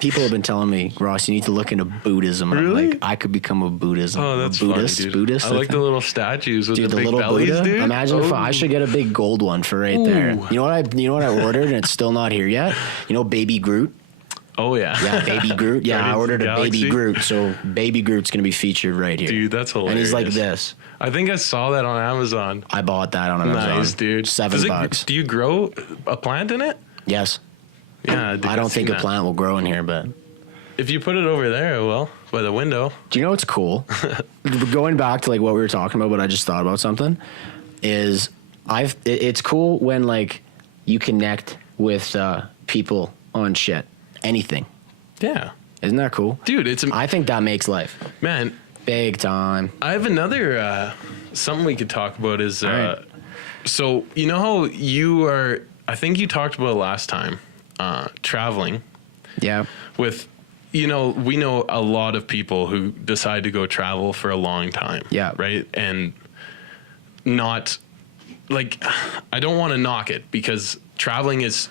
people have been telling me, Ross, you need to look into Buddhism. And really? I'm like, I could become a Buddhism. Oh, that's Buddhist, funny, dude. Buddhist. I like the little statues with the big little bellies, Buddha, dude. Imagine if I should get a big gold one for right there. You know what I ordered and it's still not here yet? Baby Groot. Oh, yeah. Yeah, Baby Groot. Yeah, I ordered a Baby Groot, so Baby Groot's going to be featured right here. Dude, that's hilarious. And he's like this. I think I saw that on Amazon. I bought that on Amazon. Nice, dude. $7. Do you grow a plant in it? Yes. Yeah. I don't think a plant will grow in here, but... If you put it over there, it will, by the window. Do you know what's cool? Going back to like what we were talking about, but I just thought about something, is it's cool when like you connect with people on shit. Anything. Yeah. Isn't that cool? Dude, I think that makes life. Man. Big time. I have another, something we could talk about is, right. So, you know how you are, I think you talked about last time, traveling. Yeah. With, we know a lot of people who decide to go travel for a long time. Yeah. Right? And not, like, I don't want to knock it because traveling is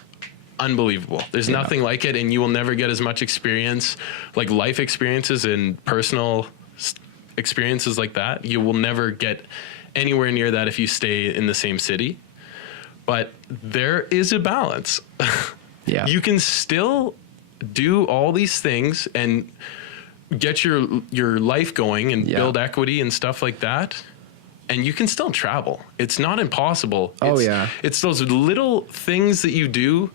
unbelievable. There's nothing like it, and you will never get as much experience, like life experiences and personal experiences like that. You will never get anywhere near that if you stay in the same city. But there is a balance. Yeah. You can still do all these things and get your life going and build equity and stuff like that. And you can still travel. It's not impossible. It's those little things that you do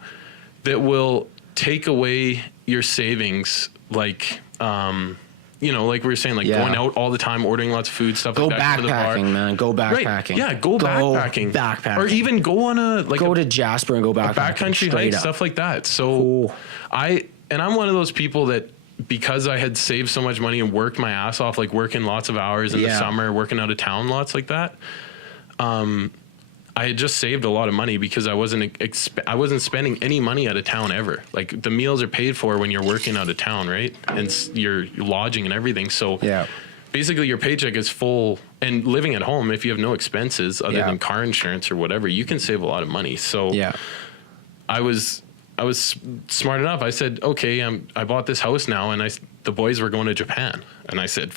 that will take away your savings, like, like we were saying, like going out all the time, ordering lots of food, stuff like that. Go backpacking, man. Go backpacking. Right. Yeah, go backpacking. Or even go on go to Jasper and go backpacking. Backcountry hike, stuff like that. So cool. I'm one of those people that, because I had saved so much money and worked my ass off, like working lots of hours in the summer, working out of town lots like that, I had just saved a lot of money because I wasn't spending any money out of town ever. Like the meals are paid for when you're working out of town, right? And your lodging and everything. So basically your paycheck is full, and living at home, if you have no expenses other than car insurance or whatever, you can save a lot of money. So I was smart enough. I said, okay, I bought this house now, and the boys were going to Japan, and I said,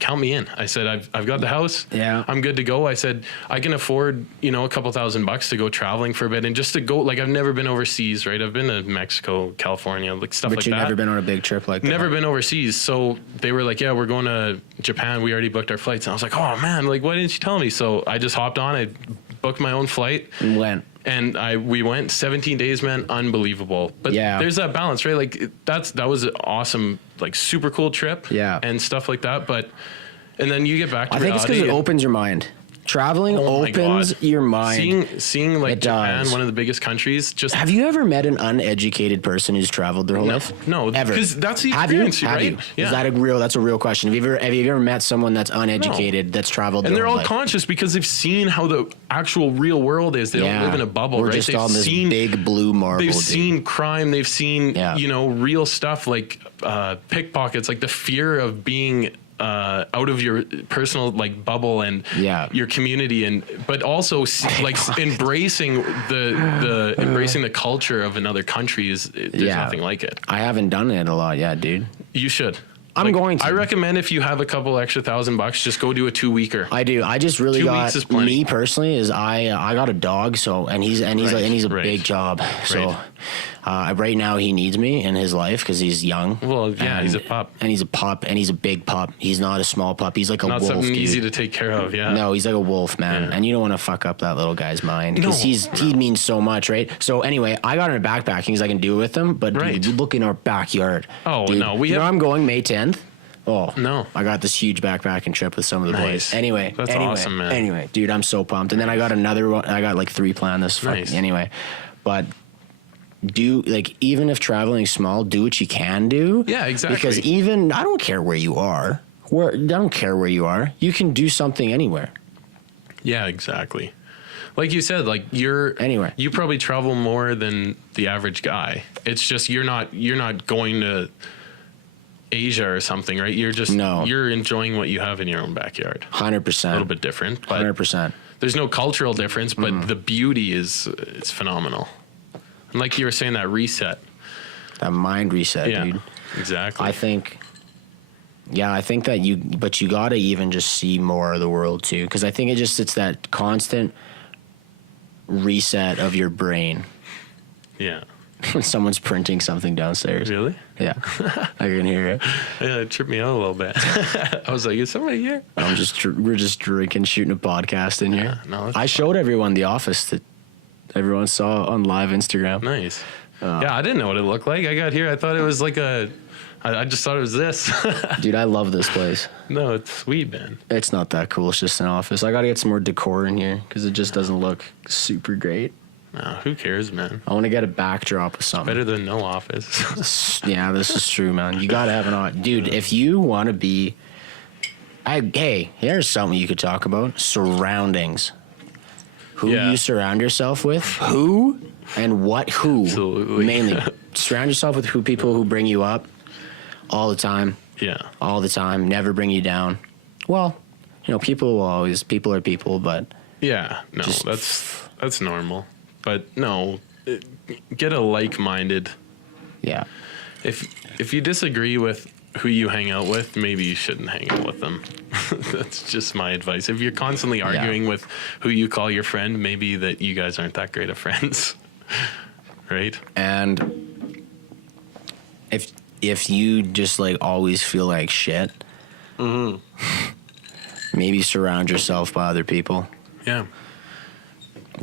count me in. I said, I've got the house. Yeah. I'm good to go. I said, I can afford, a couple $1,000 to go traveling for a bit, and just to go, like, I've never been overseas, right? I've been to Mexico, California, like stuff like that. But you've never been on a big trip like that? Never been overseas. So they were like, yeah, we're going to Japan. We already booked our flights. And I was like, oh man, like, why didn't you tell me? So I just hopped on, I booked my own flight. And went. And we went 17 days, man. Unbelievable. But there's that balance, right? Like that was an awesome, like super cool trip. Yeah. And stuff like that. And then you get back to reality. I think it's because it opens your mind. Traveling opens your mind. Seeing like Japan, one of the biggest countries. Just have you ever met an uneducated person who's traveled their whole life? No, ever. Because that's the experience, right? Have you? Yeah. That's a real question. Have you ever met someone that's uneducated that's traveled? And they're all life? conscious because they've seen how the actual real world is. They don't live in a bubble, We're right? Just on this big blue marble. They've seen crime. They've seen real stuff like pickpockets, like the fear of being out of your personal like bubble and your community, but also like embracing the culture of another country there's nothing like it. I haven't done it a lot yet, dude. You should. I'm going to. I recommend if you have a couple extra $1,000, just go do a 2-weeker. I do. I just really 2 weeks is plenty. Me personally is I got a dog, so and he's a big job. So right now he needs me in his life because he's young. Well, yeah, he's a pup, and he's a pup, and he's a big pup. He's not a small pup. He's like a wolf. Not something dude. Easy to take care of. Yeah. No, he's like a wolf, man, and you don't want to fuck up that little guy's mind because he means so much, right? So anyway, I got into backpacking because I can do it with him. But dude, look in our backyard. Oh dude, no, I'm going May 10th. Oh no! I got this huge backpacking trip with some of the boys. Anyway, that's awesome, man. Anyway, dude, I'm so pumped. And then I got another one. I got like 3 planned this. Anyway, but even if traveling small, do what you can do. Yeah, exactly. Because I don't care where you are. You can do something anywhere. Yeah, exactly. Like you said, like you probably travel more than the average guy. It's just you're not going to Asia or something, right? You're enjoying what you have in your own backyard. 100%. A little bit different, but 100%. There's no cultural difference, but the beauty is phenomenal. And like you were saying, that reset, that mind reset, dude. Exactly. I think that you gotta even just see more of the world too, because I think it's that constant reset of your brain. Yeah. Someone's printing something downstairs. Really? Yeah. I can hear it. Yeah, it tripped me out a little bit. I was like, is somebody here? We're just drinking, shooting a podcast in here. No, I showed everyone the office that everyone saw on live Instagram. Nice. Yeah, I didn't know what it looked like. I got here, I thought it was like I just thought it was this. Dude, I love this place. No, it's sweet, man. It's not that cool. It's just an office. I got to get some more decor in here because it just doesn't look super great. No, who cares, man? I want to get a backdrop of something. Better than no office. Yeah, this is true, man. You got to have an office. Dude, if you want to be... Hey, here's something you could talk about. Surroundings. Who you surround yourself with, who, and what who. Absolutely. Mainly. Surround yourself with people who bring you up all the time. Yeah. All the time. Never bring you down. Well, people are people, but... Yeah, no, that's normal. But no, get a like-minded. Yeah. If you disagree with who you hang out with, maybe you shouldn't hang out with them. That's just my advice. If you're constantly arguing with who you call your friend, maybe that you guys aren't that great of friends. Right? And if you just like always feel like shit, maybe surround yourself by other people. Yeah.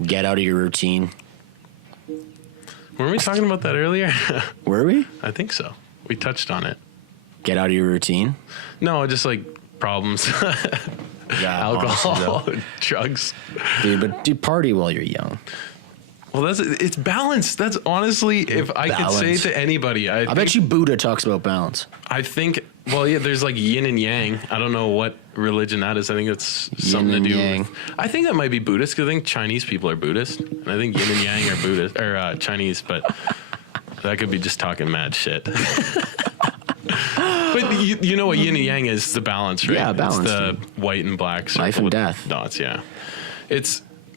Get out of your routine. Weren't we talking about that earlier? Were we? I think so. We touched on it. Get out of your routine? No, just like problems. Yeah, alcohol, drugs. Dude, party while you're young. Well, it's balance. That's honestly, if I could say to anybody, I bet you Buddha talks about balance. I think, well, yeah, there's like yin and yang. I don't know what religion that is. I think it's something to do with, I think that might be Buddhist because I think Chinese people are Buddhist. And I think yin and yang are Buddhist or Chinese, but that could be just talking mad shit. But you know what yin and yang is? The balance, right? Yeah, balance. It's the white and black. Life and death. Dots, yeah.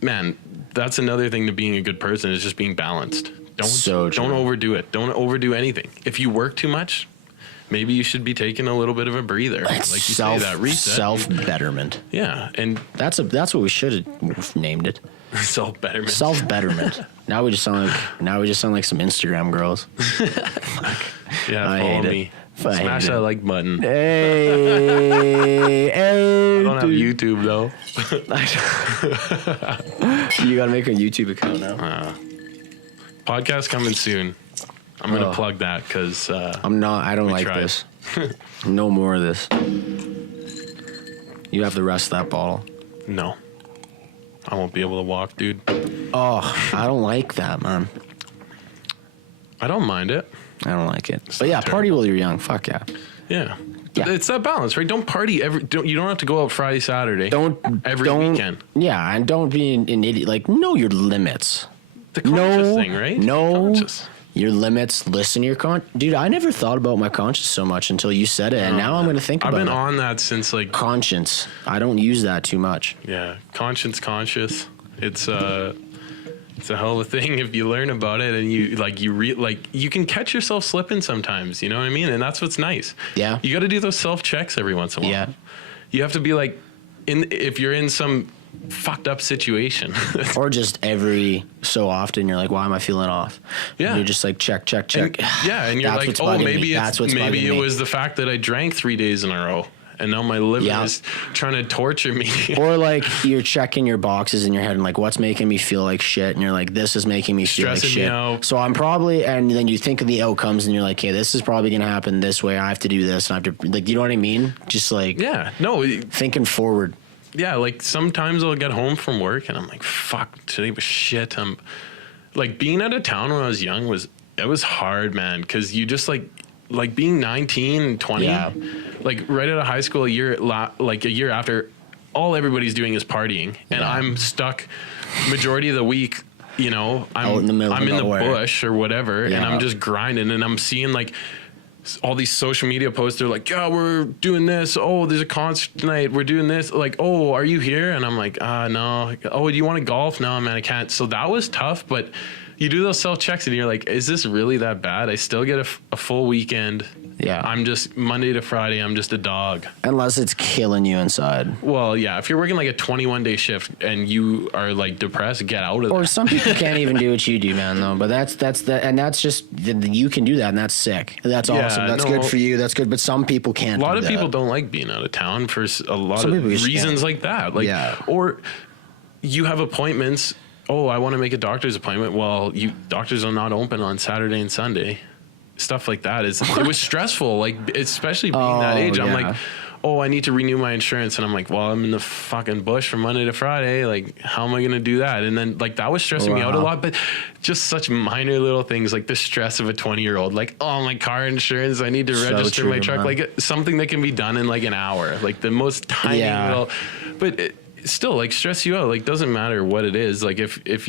Man, that's another thing to being a good person is just being balanced. Don't overdo it. Don't overdo anything. If you work too much, maybe you should be taking a little bit of a breather. Like you say, that reset. Self-betterment. Yeah, and that's what we should have named it. Self-betterment. Self-betterment. Now we just sound like some Instagram girls. Yeah, follow me. Smash that like button. Hey, I don't have YouTube though. You gotta make a YouTube account now. Podcast coming soon. I'm gonna plug that because I don't like this. No more of this. You have the rest of that bottle. No, I won't be able to walk, dude. Oh, I don't like that, man. I don't mind it. I don't like it. But yeah, party while you're young. Fuck yeah. Yeah. It's that balance, right? Don't party you don't have to go out Friday, Saturday. Every weekend. Yeah, and don't be an idiot. Like, know your limits. The conscious thing, right? Your limits. Listen to your Dude, I never thought about my conscience so much until you said it, and now I'm going to think about it. I've been on that since like... Conscience. I don't use that too much. Yeah, conscious. It's a hell of a thing if you learn about it and you can catch yourself slipping sometimes, you know what I mean? And that's what's nice. Yeah. You got to do those self-checks every once in a while. Yeah. You have to be like, if you're in some fucked up situation. Or just every so often you're like, why am I feeling off? Yeah. And you're just like, check. And you're like, oh, maybe it was the fact that I drank 3 days in a row. And now my liver is trying to torture me. Or like you're checking your boxes in your head and like, what's making me feel like shit? And you're like, this is making me feel like shit. So I'm probably, and then you think of the outcomes and you're like, hey, this is probably going to happen this way. I have to do this. And I have to, like, you know what I mean? Just like, thinking forward. Yeah. Like sometimes I'll get home from work and I'm like, fuck, today was shit. I'm like being out of town when I was young was hard, man. Cause you just like being 19 and 20, like right out of high school, a year after, all everybody's doing is partying, and I'm stuck majority of the week. You know, I'm in the bush or whatever, and I'm just grinding, and I'm seeing like all these social media posts. They're like, yeah, we're doing this. Oh, there's a concert tonight. We're doing this. Like, oh, are you here? And I'm like, no. Oh, do you want to golf? No, man, I can't. So that was tough, but you do those self checks and you're like, is this really that bad? I still get a full weekend Yeah. I'm just Monday to Friday. I'm just a dog. Unless it's killing you inside. Well, yeah. If you're working like a 21-day shift and you are like depressed, get out of there. Or some people can't even do what you do, man. Though, but that's just you can do that, and that's sick. That's awesome. That's good for you. That's good. But some people can't. A lot of people don't like being out of town for a lot of reasons like that. Like, or you have appointments. Oh, I want to make a doctor's appointment. Well, doctors are not open on Saturday and Sunday. Stuff like that it was stressful. Like, especially being that age, I'm like, oh, I need to renew my insurance. And I'm like, well, I'm in the fucking bush from Monday to Friday. Like, how am I going to do that? And then like that was stressing me out a lot, but just such minor little things like the stress of a 20-year-old, like, oh, my car insurance, I need to register my truck, man. Like something that can be done in like an hour, like the most tiny little, but still like stress you out. Like, doesn't matter what it is. Like if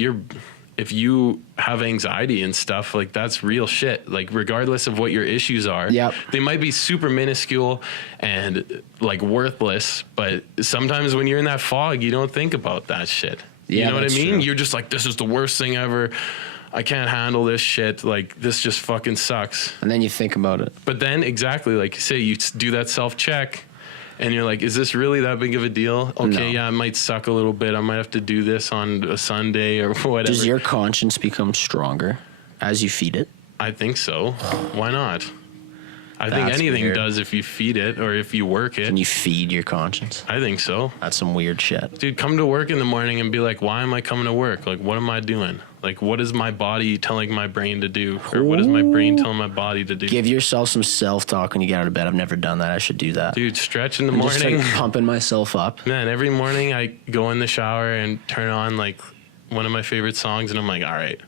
you have anxiety and stuff, like that's real shit. Like regardless of what your issues are, they might be super minuscule and like worthless, but sometimes when you're in that fog, you don't think about that shit. You know what I mean? True. You're just like, this is the worst thing ever. I can't handle this shit. Like, this just fucking sucks. And then you think about it. But then exactly like you say, you do that self-check. And you're like, is this really that big of a deal? Okay, yeah, it might suck a little bit. I might have to do this on a Sunday or whatever. Does your conscience become stronger as you feed it? I think so. Why not? I think anything does if you feed it or if you work it. Can you feed your conscience? I think so. That's some weird shit. Dude, come to work in the morning and be like, why am I coming to work? Like, what am I doing? Like, what is my body telling my brain to do? Or what is my brain telling my body to do? Give yourself some self-talk when you get out of bed. I've never done that. I should do that. Dude, stretch in the morning. Just like pumping myself up. Man, every morning I go in the shower and turn on like one of my favorite songs and I'm like, all right,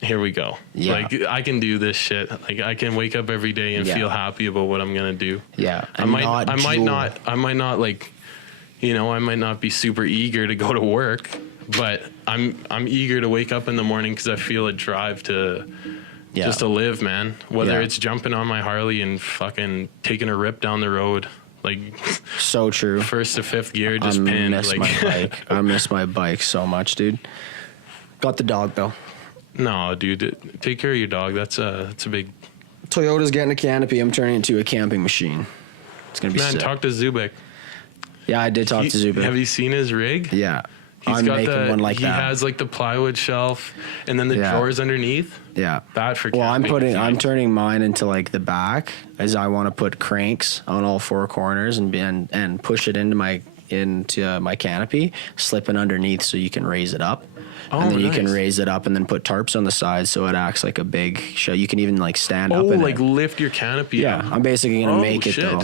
here we go. Yeah. Like, I can do this shit. Like, I can wake up every day and feel happy about what I'm going to do. Yeah. I might not like, you know, I might not be super eager to go to work, but I'm eager to wake up in the morning because I feel a drive to just to live, man. Whether it's jumping on my Harley and fucking taking a rip down the road, like so true. First to fifth gear, just pinned. Miss my bike. I miss my bike so much, dude. Got the dog though. No, dude, take care of your dog. That's a big. Toyota's getting a canopy. I'm turning it into a camping machine. It's gonna be sick. Talk to Zubik. Yeah, I did talk to Zubik. Have you seen his rig? Yeah. I'm making one like that. He has like the plywood shelf and then the drawers underneath. Yeah. That for camping. Well, I'm turning mine into like the back, as I want to put cranks on all four corners and push it into my canopy, slip it underneath so you can raise it up. And then you can raise it up and then put tarps on the side so it acts like a big show. You can even like stand up and like lift your canopy up. I'm basically going to make it though.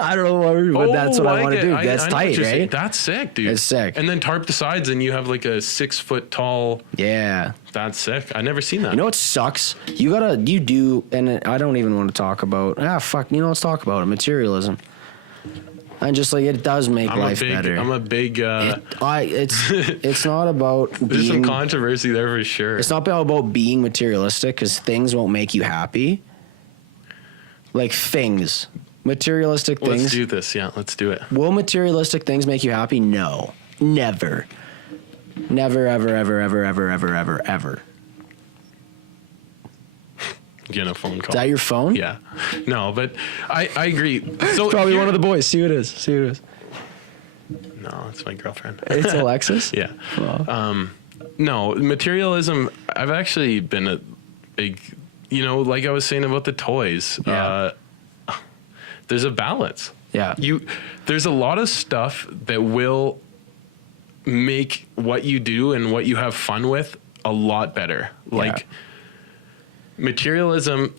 I don't know, but that's what I want to do. That's tight, right? That's sick, dude. It's sick. And then tarp the sides, and you have like a 6 foot tall. Yeah, that's sick. I never seen that. You know what sucks? You do, and I don't even want to talk about. Fuck. You know, let's talk about it. Materialism. And just like it does make life better. I'm a big. It's not about. There's some controversy there for sure. It's not about being materialistic because things won't make you happy. Like things. Materialistic things. Let's do this. Yeah, let's do it. Will materialistic things make you happy? No. Never. Never, ever, ever, ever, ever, ever, ever, ever. Getting a phone call. Is that your phone? Yeah. No, but I agree. So it's probably one of the boys. See who it is. No, it's my girlfriend. It's Alexis? Yeah. Wow. No, materialism, I've actually been a big, like I was saying about the toys. Yeah. There's a balance. Yeah. There's a lot of stuff that will make what you do and what you have fun with a lot better. Like materialism,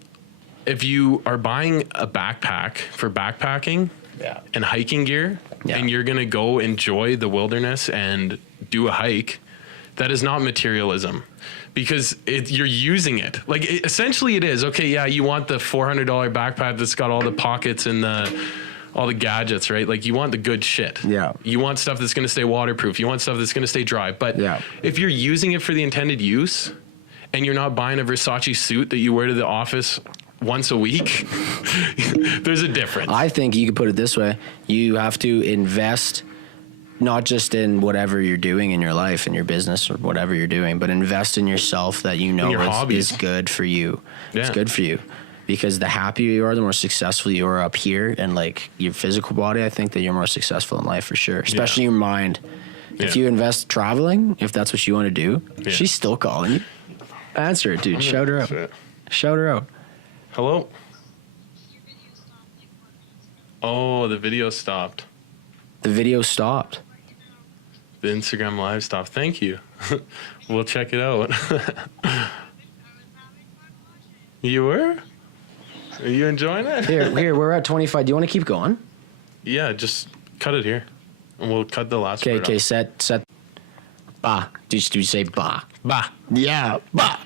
if you are buying a backpack for backpacking and hiking gear and you're going to go enjoy the wilderness and do a hike, that is not materialism. Because you're using it. Like, essentially it is. Okay, yeah, you want the $400 backpack that's got all the pockets and all the gadgets, right? Like, you want the good shit. Yeah. You want stuff that's going to stay waterproof. You want stuff that's going to stay dry. But if you're using it for the intended use and you're not buying a Versace suit that you wear to the office once a week, there's a difference. I think you could put it this way. You have to invest not just in whatever you're doing in your life, in your business or whatever you're doing, but invest in yourself that is good for you. Yeah. It's good for you. because the happier you are, the more successful you are up here, and like your physical body, I think that you're more successful in life for sure, especially your mind. If you invest traveling, if that's what you want to do, she's still calling you. Answer it, dude. Shout her out. Shout her out. Hello? Oh, the video stopped. The video stopped. The Instagram live stopped. Thank you. We'll check it out. You were? Are you enjoying it? Here, we're at 25. Do you want to keep going? Yeah, just cut it here. And we'll cut the last part. Okay, set. Bah. Did you say bah? Bah. Yeah, bah.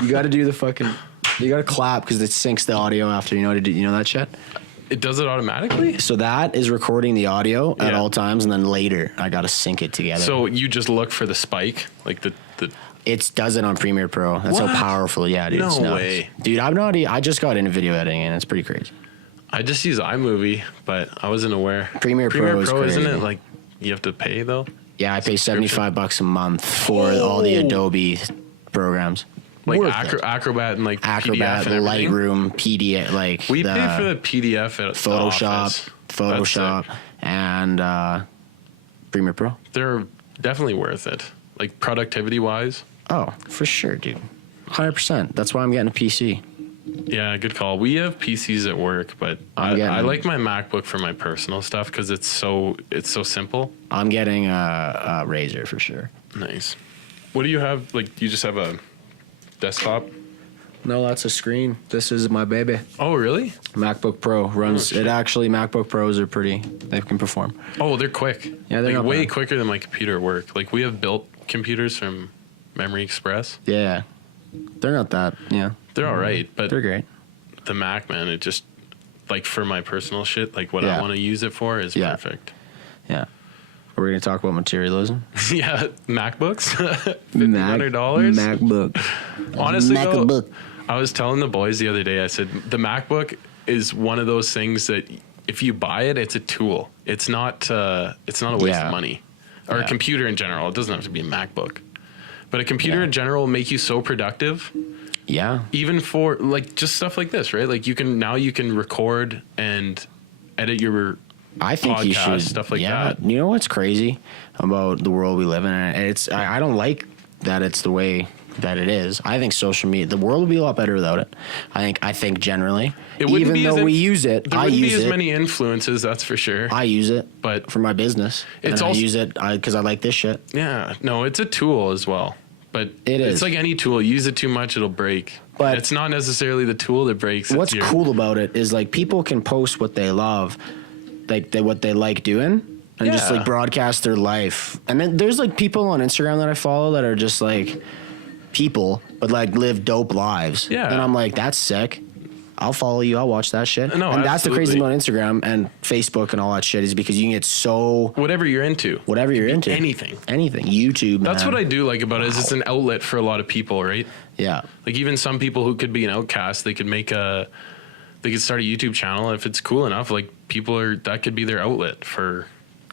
You got to do the fucking... You got to clap because it syncs the audio after. You know that shit? It does it automatically? So that is recording the audio at all times, and then later I got to sync it together. So you just look for the spike? Like the... It does it on Premiere Pro. That's how powerful. Yeah, dude. No way. Dude, I just got into video editing, and it's pretty crazy. I just use iMovie, but I wasn't aware. Premiere Pro is crazy. Isn't it like you have to pay though? Yeah, I pay $75 a month for all the Adobe programs. Like Acrobat and like Acrobat, PDF and Lightroom, PDF, like we pay for the PDF at Photoshop, and Premiere Pro. They're definitely worth it. Like productivity wise. Oh, for sure, dude. 100%. That's why I'm getting a PC. Yeah, good call. We have PCs at work, but I like my MacBook for my personal stuff because it's so simple. I'm getting a Razer for sure. Nice. What do you have? Like, do you just have a desktop? No, that's a screen. This is my baby. Oh, really? MacBook Pro runs it. Actually, MacBook Pros are they can perform. Oh, they're quick. Yeah, they're like way quicker than my computer at work. Like we have built computers from Memory Express. Yeah, they're not that. Yeah, they're all right, but they're great. The Mac, man, it just like for my personal shit, like what I want to use it for is perfect. Yeah. Are we gonna talk about materialism? Yeah, MacBooks, $1,500. MacBook. Honestly, though, I was telling the boys the other day. I said the MacBook is one of those things that if you buy it, it's a tool. It's not a waste of money. Or a computer in general. It doesn't have to be a MacBook. But a computer in general will make you so productive. Yeah. Even for like just stuff like this, right? Like you can record and edit your podcast, you should stuff like that. You know what's crazy about the world we live in? I don't like that it's the way that it is. I think social media, the world would be a lot better without it. I think generally, even though we use it, there wouldn't be as many influences, that's for sure. I use it, but for my business, I use it because I like this shit. Yeah, no, it's a tool as well. But it's like any tool. Use it too much, it'll break. But it's not necessarily the tool that breaks. What's cool about it is like people can post what they love, like what they like doing, and just like broadcast their life. And then there's like people on Instagram that I follow that are just like people, but like live dope lives. Yeah. And I'm like, that's sick. I'll follow you. I'll watch that shit. No, and that's the crazy thing about Instagram and Facebook and all that shit is because you can get so... Whatever you're into. Anything. YouTube, That's what I do like about it is it's an outlet for a lot of people, right? Yeah. Like even some people who could be an outcast, they could start a YouTube channel. If it's cool enough, like that could be their outlet for...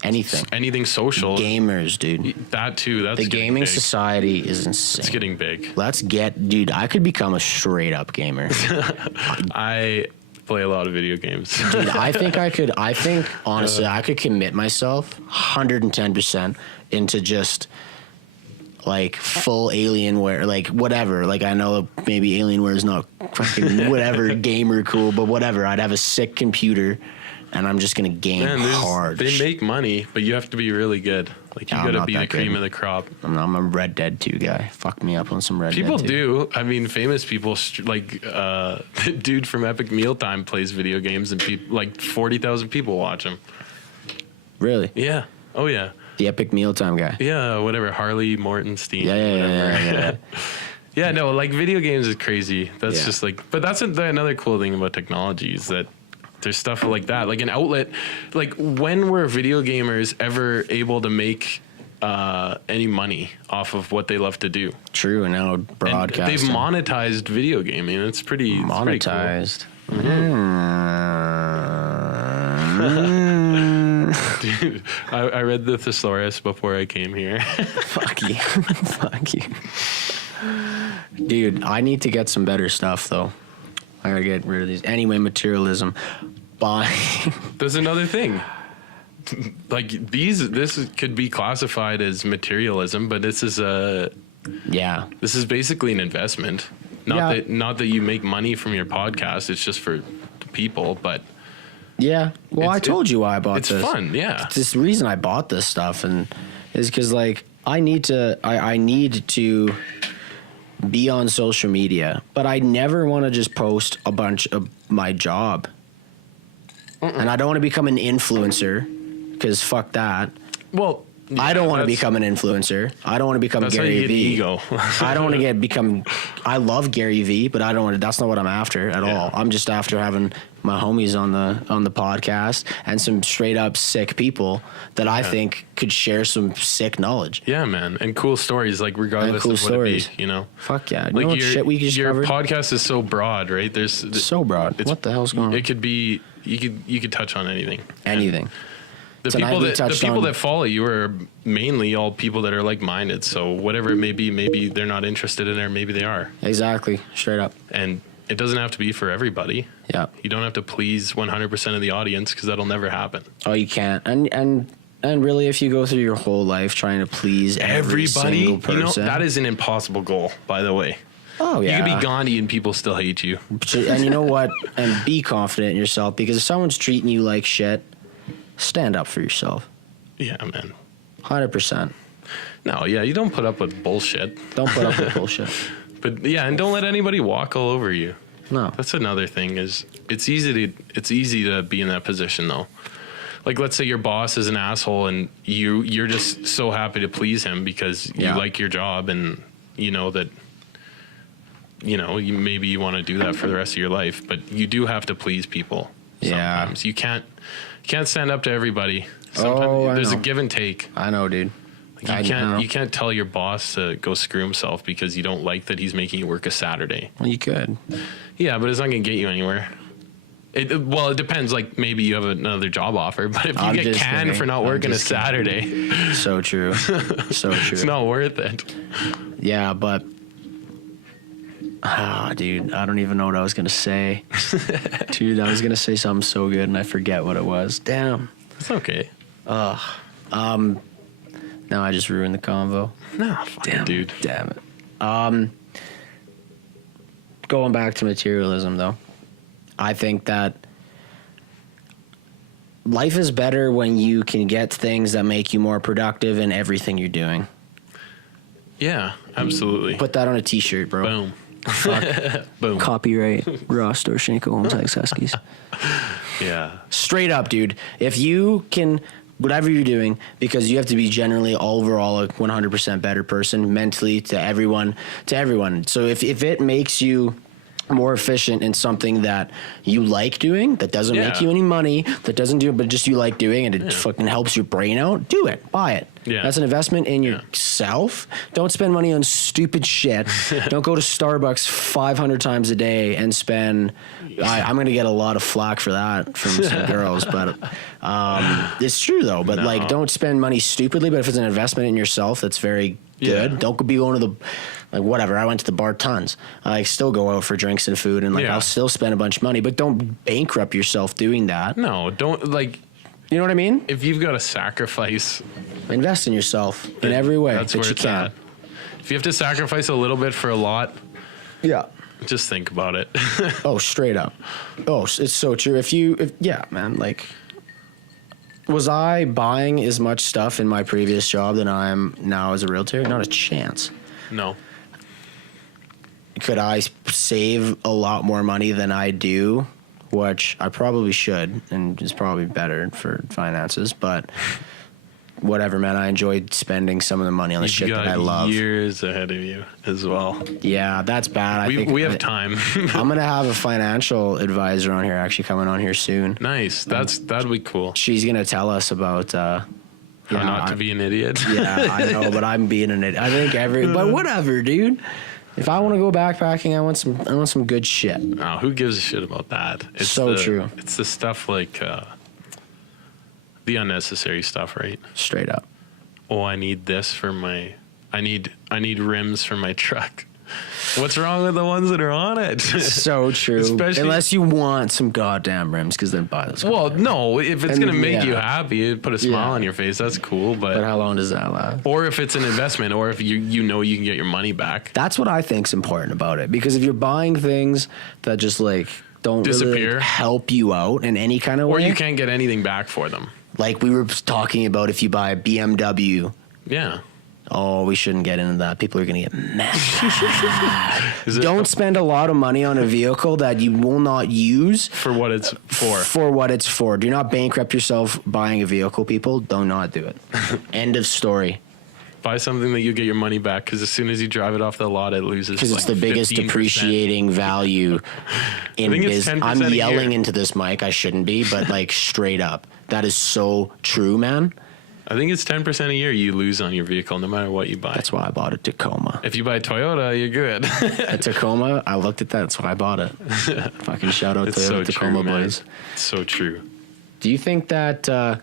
Anything social. Gamers, dude. That too. That's the gaming society is insane. It's getting big. Dude, I could become a straight up gamer. I play a lot of video games. Dude, I think honestly, I could commit myself 110% into just like full Alienware, like whatever. Like I know maybe Alienware is not fucking whatever gamer cool, but whatever. I'd have a sick computer. And I'm just gonna game hard. They make money, but you have to be really good. Like you gotta be the cream of the crop. I'm a Red Dead 2 guy. Fuck me up on some Red Dead 2. People do. I mean, famous people like the dude from Epic Mealtime plays video games, and like 40,000 people watch him. Really? Yeah. Oh yeah. The Epic Mealtime guy. Yeah. Whatever. Harley Mortenstein. Yeah. Yeah. No, like video games is crazy. That's just like. But that's another cool thing about technology is that. There's stuff like that, like an outlet. Like when were video gamers ever able to make any money off of what they love to do? True, and now broadcasting. They've monetized video gaming. It's pretty monetized. It's pretty cool. Dude, I read the thesaurus before I came here. Fuck you. Fuck you. Dude, I need to get some better stuff though. I gotta get rid of these. Anyway, materialism. Buying. There's another thing. Like this could be classified as materialism, but this is basically an investment. Not that you make money from your podcast. It's just for people, but yeah. Well, I told you why I bought this. It's fun, yeah. It's the reason I bought this stuff, and is because like I need to be on social media, but I never want to just post a bunch of my job, and I don't want to become an influencer because fuck that. Well. Yeah, I don't want to become an influencer. I don't want to become Gary V. Ego. I don't want to become. I love Gary V, but I don't want to. That's not what I'm after at all. I'm just after having my homies on the podcast and some straight up sick people that I think could share some sick knowledge. Yeah, man, and cool stories. Like regardless of what stories. It be, you know. Fuck yeah! You know what shit we just covered? Podcast is so broad, right? There's so broad. What the hell's going on? It could be. You could touch on anything. Anything. The people that follow you are mainly all people that are like-minded. So whatever it may be, maybe they're not interested in it, or maybe they are. Exactly. Straight up. And it doesn't have to be for everybody. Yeah. You don't have to please 100% of the audience because that'll never happen. Oh, you can't. And really, if you go through your whole life trying to please every single person, you know, that is an impossible goal, by the way. Oh, yeah. You can be Gandhi and people still hate you. And you know what? And be confident in yourself, because if someone's treating you like shit, stand up for yourself. Yeah, man. 100%. No, yeah, you don't put up with bullshit. Don't put up with bullshit. But yeah, and don't let anybody walk all over you. No. That's another thing is it's easy to be in that position though. Like let's say your boss is an asshole and you're just so happy to please him because you like your job and you know that maybe you want to do that for the rest of your life, but you do have to please people sometimes. You can't stand up to everybody. Sometimes there's a give and take. I know, dude. Like you can't tell your boss to go screw himself because you don't like that he's making you work a Saturday. Well, you could. Yeah, but it's not going to get you anywhere. It depends. Like maybe you have another job offer, but if you get canned for not working a Saturday, so true, so true. It's not worth it. Yeah, but dude, I don't even know what I was gonna say. Dude, I was gonna say something so good and I forget what it was. Damn. It's okay. Now I just ruined the convo. No, dude. Damn it. Going back to materialism though, I think that life is better when you can get things that make you more productive in everything you're doing. Yeah, absolutely. Put that on a t-shirt, bro. Boom. Fuck. Boom. Copyright Ross Dorshenko, Homes Huskies. Yeah. Straight up, dude. If you can, whatever you're doing, because you have to be generally overall a 100% better person mentally to everyone. So if it makes you more efficient in something that you like doing, that doesn't make you any money, that doesn't do it, but just you like doing, and it fucking helps your brain out, do it. Buy it. Yeah. That's an investment in yourself. Don't spend money on stupid shit. Don't go to Starbucks 500 times a day and spend... I'm going to get a lot of flack for that from some girls, but it's true, though. But, don't spend money stupidly, but if it's an investment in yourself, that's very good. Don't be going to the... whatever, I went to the bar tons. I still go out for drinks and food, and I'll still spend a bunch of money, but don't bankrupt yourself doing that. No, don't, you know what I mean? If you've got to sacrifice... Invest in yourself in every way that you can. If you have to sacrifice a little bit for a lot... Yeah. Just think about it. Oh, straight up. Oh, it's so true. Was I buying as much stuff in my previous job than I am now as a realtor? Not a chance. No. Could I save a lot more money than I do? Which I probably should, and is probably better for finances, but whatever, man. I enjoyed spending some of the money on the shit that I love. Years ahead of you as well. Yeah, that's bad. We have time. I'm gonna have a financial advisor on here, actually coming on here soon. Nice. That'd be cool. She's gonna tell us about how not to be an idiot. Yeah, I know, but I'm being an idiot. I think but whatever, dude. If I want to go backpacking, I want some good shit. Oh, who gives a shit about that? It's so true. It's the stuff like the unnecessary stuff, right? Straight up. Oh, I need this for my. I need rims for my truck. What's wrong with the ones that are on it? So true. Especially, unless you want some goddamn rims, because then buy those. Well, no, if it's going to make you happy, put a smile on your face, that's cool. But how long does that last? Or if it's an investment, or if you know you can get your money back. That's what I think's important about it. Because if you're buying things that just like don't really like, help you out in any kind of way. Or you can't get anything back for them. Like we were talking about if you buy a BMW. Yeah. Oh, we shouldn't get into that. People are going to get mad. Don't spend a lot of money on a vehicle that you will not use. For what it's for. For what it's for. Do not bankrupt yourself buying a vehicle, people. Do not do it. End of story. Buy something that you get your money back, because as soon as you drive it off the lot, it loses. Because it's the biggest 15%. Depreciating value in business. I'm yelling into this mic. I shouldn't be, but like straight up. That is so true, man. I think it's 10% a year you lose on your vehicle, no matter what you buy. That's why I bought a Tacoma. If you buy a Toyota, you're good. A Tacoma, I looked at that. That's why I bought it. Fucking shout out to so Tacoma boys. It's so true. Do you think that? And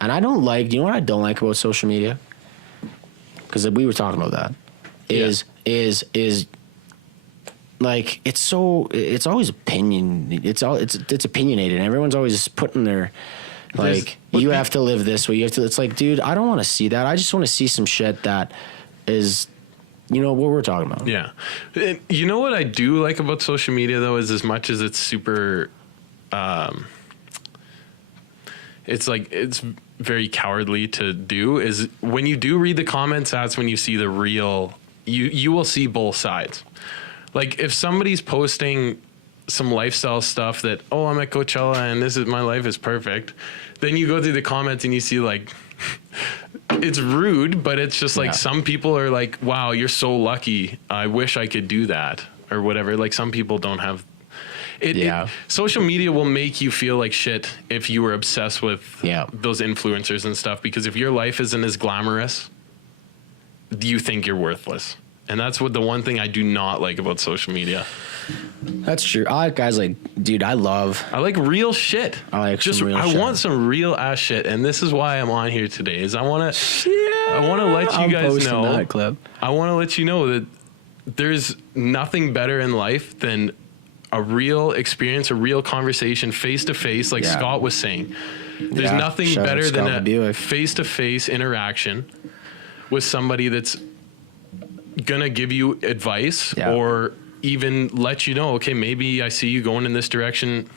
I don't like. Do you know what I don't like about social media? Because we were talking about that. Is like it's always opinion. It's opinionated, and everyone's always putting their like you have to live this way. You have to. It's like, dude, I don't want to see that. I just want to see some shit that is, what we're talking about. Yeah, and you know what I do like about social media though is as much as it's super, it's very cowardly to do. Is when you do read the comments, that's when you see the real. You will see both sides. Like if somebody's posting some lifestyle stuff that, I'm at Coachella and my life is perfect. Then you go through the comments and you see like, it's rude, but it's just like some people are like, wow, you're so lucky. I wish I could do that or whatever. Like some people don't have it. Social media will make you feel like shit if you were obsessed with those influencers and stuff, because if your life isn't as glamorous, you think you're worthless. And that's the one thing I do not like about social media. That's true. I like guys like, dude, I like real shit. I want some real ass shit. And this is why I'm on here today is I want to let you guys know. That clip. I want to let you know that there's nothing better in life than a real experience, a real conversation face to face. Like Scott was saying, there's nothing better than a face to face interaction with somebody that's gonna give you advice or even let you know, okay, maybe I see you going in this direction.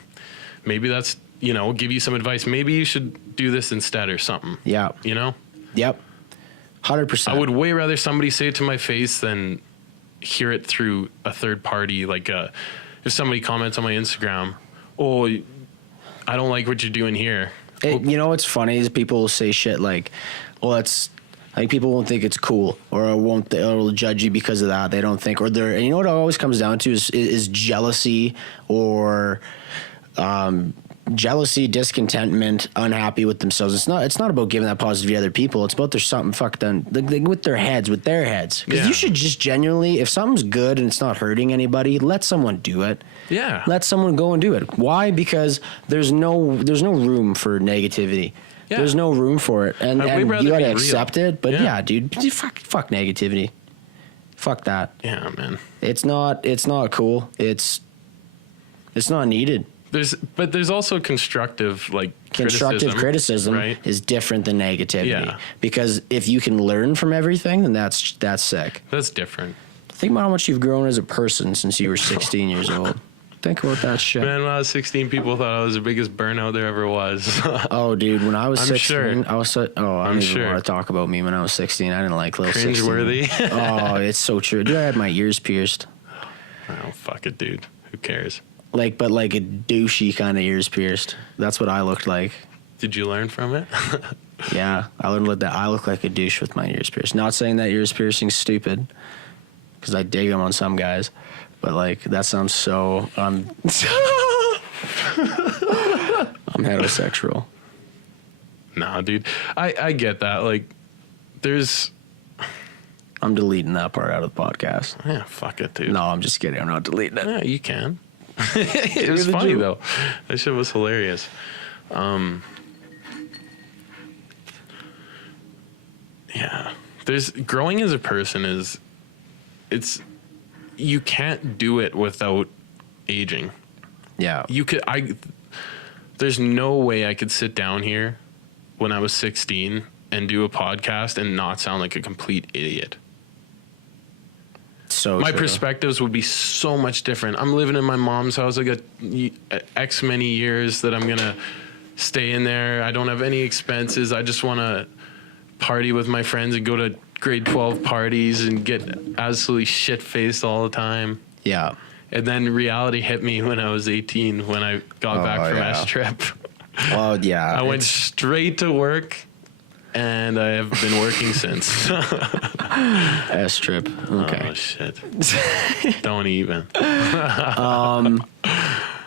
Maybe that's, give you some advice. Maybe you should do this instead or something. Yeah. Yep. 100%. I would way rather somebody say it to my face than hear it through a third party. Like if somebody comments on my Instagram, I don't like what you're doing here. What's funny is people will say shit like, it's like people won't think it's cool, or they'll judge you because of that. They don't think, and you know what it always comes down to is jealousy or jealousy, discontentment, unhappy with themselves. It's not about giving that positivity to other people. It's about there's something fucked done with their heads. Because you should just genuinely, if something's good and it's not hurting anybody, let someone do it. Yeah. Let someone go and do it. Why? Because there's no room for negativity. Yeah. There's no room for it, and you gotta accept it. But dude, fuck negativity. Fuck that. Yeah, man. It's not cool. It's not needed. There's also constructive criticism right? is different than negativity. Yeah. Because if you can learn from everything, then that's sick. That's different. Think about how much you've grown as a person since you were 16 years old. Think about that shit. Man, when I was 16, people thought I was the biggest burnout there ever was. Oh, dude, when I was 16, sure. I was I don't even want to talk about me when I was 16. I didn't like little 16. Cringeworthy. Oh, it's so true. Dude, I had my ears pierced. Oh, fuck it, dude. Who cares? But a douchey kind of ears pierced. That's what I looked like. Did you learn from it? Yeah, I learned that I look like a douche with my ears pierced. Not saying that ears piercing's stupid, because I dig them on some guys. But that sounds so I'm heterosexual. Nah, dude. I get that. I'm deleting that part out of the podcast. Yeah, fuck it, dude. No, I'm just kidding. I'm not deleting it. Yeah, you can. It was funny though. That shit was hilarious. Yeah. growing as a person you can't do it without aging. Yeah. There's no way I could sit down here when I was 16 and do a podcast and not sound like a complete idiot. So my true. perspectives would be so much different. I'm living in my mom's house. I got X many years that I'm going to stay in there. I don't have any expenses. I just want to party with my friends and go to grade 12 parties and get absolutely shit-faced all the time. Yeah. And then reality hit me when I was 18 when I got back from S-Trip. Oh, yeah. I went straight to work, and I have been working since. S-Trip. Okay. Oh, shit. Don't even.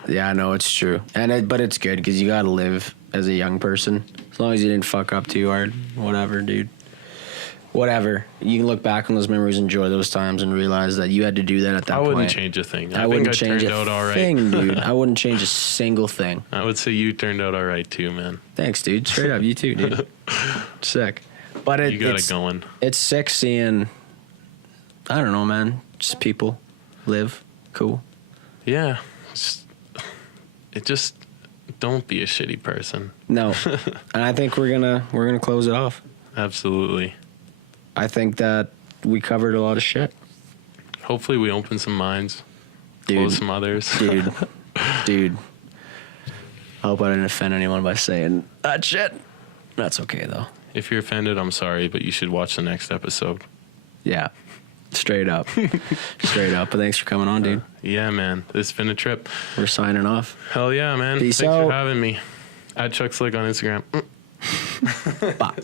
Yeah, no, it's true. But it's good because you got to live as a young person. As long as you didn't fuck up too hard. Whatever, dude. Whatever. You can look back on those memories, enjoy those times, and realize that you had to do that at that point. I wouldn't change a thing. I wouldn't change a thing, dude. I wouldn't change a single thing. I would say you turned out all right, too, man. Thanks, dude. Straight up. You too, dude. Sick. But you got it going. It's sick seeing, I don't know, man, just people live. Cool. Yeah. Just don't be a shitty person. No. And I think we're gonna close it off. Absolutely. I think that we covered a lot of shit. Hopefully we open some minds. Dude. Close some others. Dude. I hope I didn't offend anyone by saying that shit. That's okay, though. If you're offended, I'm sorry, but you should watch the next episode. Yeah. Straight up. Straight up. But thanks for coming on, dude. Yeah, man. It's been a trip. We're signing off. Hell yeah, man. Peace Thanks out. for having me. @ChuckSlick on Instagram. Bye.